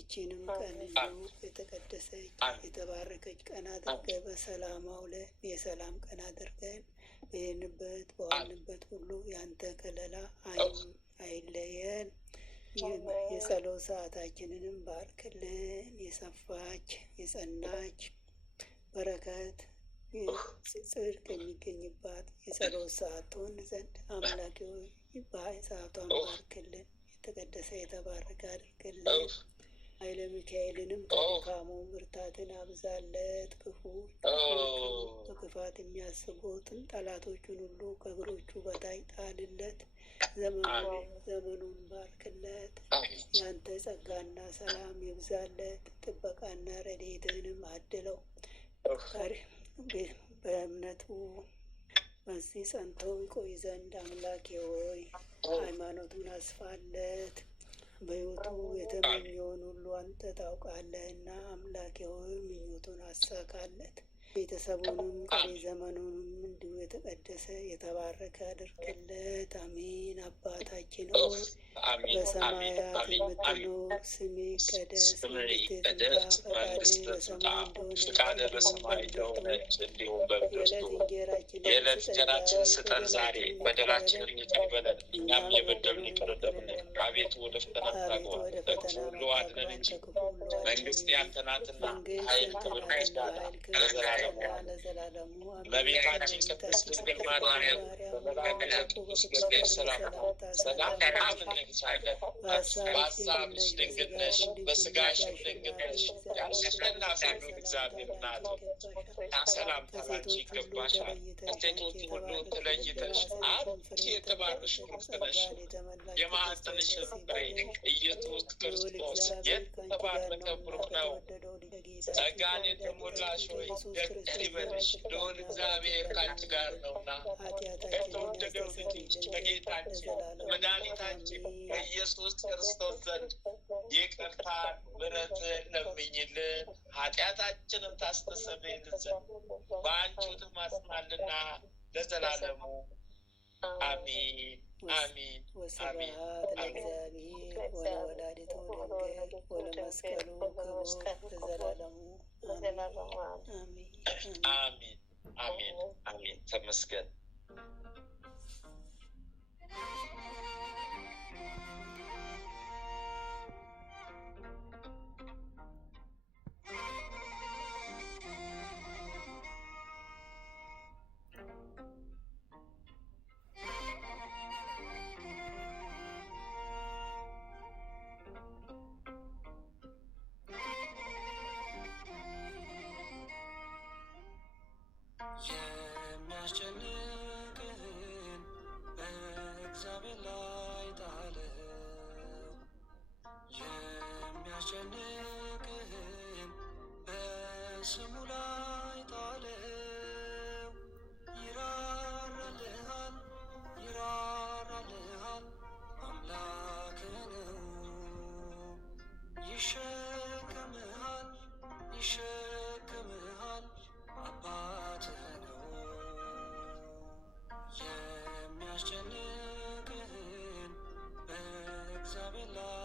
እቺንም ቀን እንዲሁ የተቀደሰች የተባረከች ቀን አድርገህ በሰላም አውለን የሰላም ቀን አድርገን በሄንበት በዋልንበት ሁሉ ያንተ ከለላ አይለየን። የጸሎት ሰዓታችንንም ባርክልን። የሰፋች የጸናች በረከት ጽድቅ የሚገኝባት የጸሎት ሰዓት ትሆን ዘንድ አምላኬ ሆይ ሰዓቷን ባርክልን። የተቀደሰ የተባረከ አድርግልን። ኃይለ ሚካኤልንም ከድካሙ ብርታትን አብዛለት። በክፋት የሚያስቡትን ጠላቶቹን ሁሉ ከእግሮቹ በታች ጣልለት። ዘመኑን ባርክለት። ያንተ ጸጋና ሰላም ይብዛለት። ጥበቃና ረድኤትህንም አድለው። በእምነቱ በዚህ ጸንተው ይቆይ ዘንድ አምላኬ ሆይ ሃይማኖቱን አስፋለት። በሕይወቱ የተመኘውን ሁሉ አንተ ታውቃለህና አምላኬ ሆይ ምኞቱን አሳካለት። ቤተሰቡንም ቀሪ ዘመኑንም እንዲሁ የተቀደሰ የተባረከ አድርግለት። አሜን። አባታችን ሆይ በሰማያት የምትኖር ስምህ ይቀደስ፣ መንግስትህ ትምጣ፣ ፈቃድህ በሰማይ እንደሆነች እንዲሁም በምድር ትሁን። የዕለት እንጀራችንን ስጠን ዛሬ፣ በደላችንን ይቅር በለን እኛም የበደሉንን ይቅር እንደምንል። አቤቱ ወደ ፈተና አታግባን ከክፉ ሁሉ አድነን እንጂ መንግስት ያንተ ናትና ኃይል፣ ክብር፣ ምስጋና ለዘላለሙ። እመቤታችን ቅድስት ድንግል ማርያም በመልአኩ ገብርኤል ሰላምታ ሰላም እንልሻለን። በሐሳብሽ ድንግል ነሽ፣ በሥጋሽም ድንግል ነሽ። አሸናፊ እግዚአብሔር እናት ሰላምታ ላንቺ ይገባሻል። ከሴቶች ሁሉ ተለይተሽ አንቺ የተባረክሽ ቡርክት ነሽ፣ የማኅፀንሽም ፍሬ ኢየሱስ ክርስቶስ የተባረከ ቡሩክ ነው። ጸጋን የተሞላሽ ሆይ ደስ ይበልሽ፣ ልዑል እግዚአብሔር ከአንቺ ጋር ነውና ከተወደደው ልጅሽ ከጌታችን መድኃኒታችን ከኢየሱስ ክርስቶስ ዘንድ ይቅርታን ምሕረትን ለምኝልን ኃጢአታችንን ታስተሰርይልን ዘንድ በአንቺ ትማጽናልና ለዘላለሙ አሜን አሜን አሜን አሜን። ወለወላዲቱ ድንግል ወለመስቀሉ ክቡር ለዘላለሙ አሜን አሜን አሜን። ተመስገን። የሚያስጨንቅህን በእግዚአብሔር ላይ ጣለው። የሚያስጨንቅህን በስሙ ላይ ጣለው። ይራራልሃል ይራራልሃል፣ አምላክህ ነው። ይሸከምሃል ይሸከምሃል፣ አባትህ ነው። የሚያስጨንቅህን በእግዚአብሔር ላይ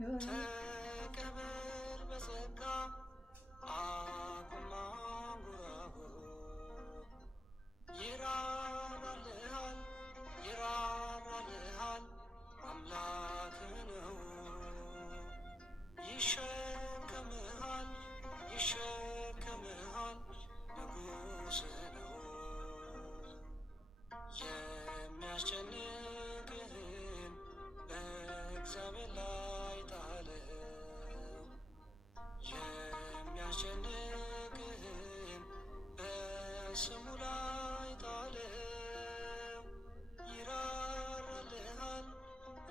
ተቀበል በጸጋ አቁም አንጎራጉሮ ይራራልሃል ይራራልሃል አምላክ ነው ይሸከምሃል ይሸከምሃል ንጉሥ ነው የሚያስጨንቅህን በእግዚአብሔር ላይ ጣለው የሚያስጨንቅህን በስሙ ላይ ጣለው ይራራልሃል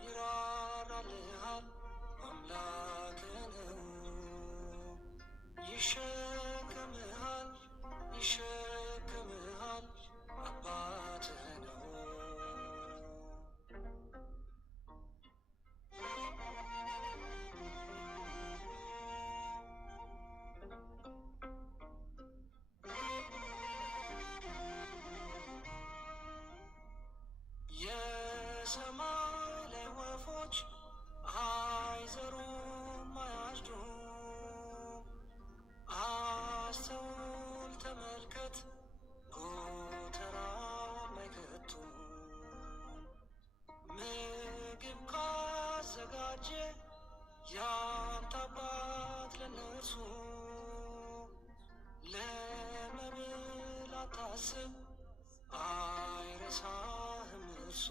ይራራልሃል አምላክ ነው ይሸከምሃል ይሸከምሃል አባት ነው የሰማይ ላይ ወፎች አይዘሩም አያጭዱም አስተውል ተመልከት ጎተራም አይከቱም ምግብ ካዘጋጀ ያንተ አባት ለነርሱ ለመብል አታስብ አይረሳህም እርሱ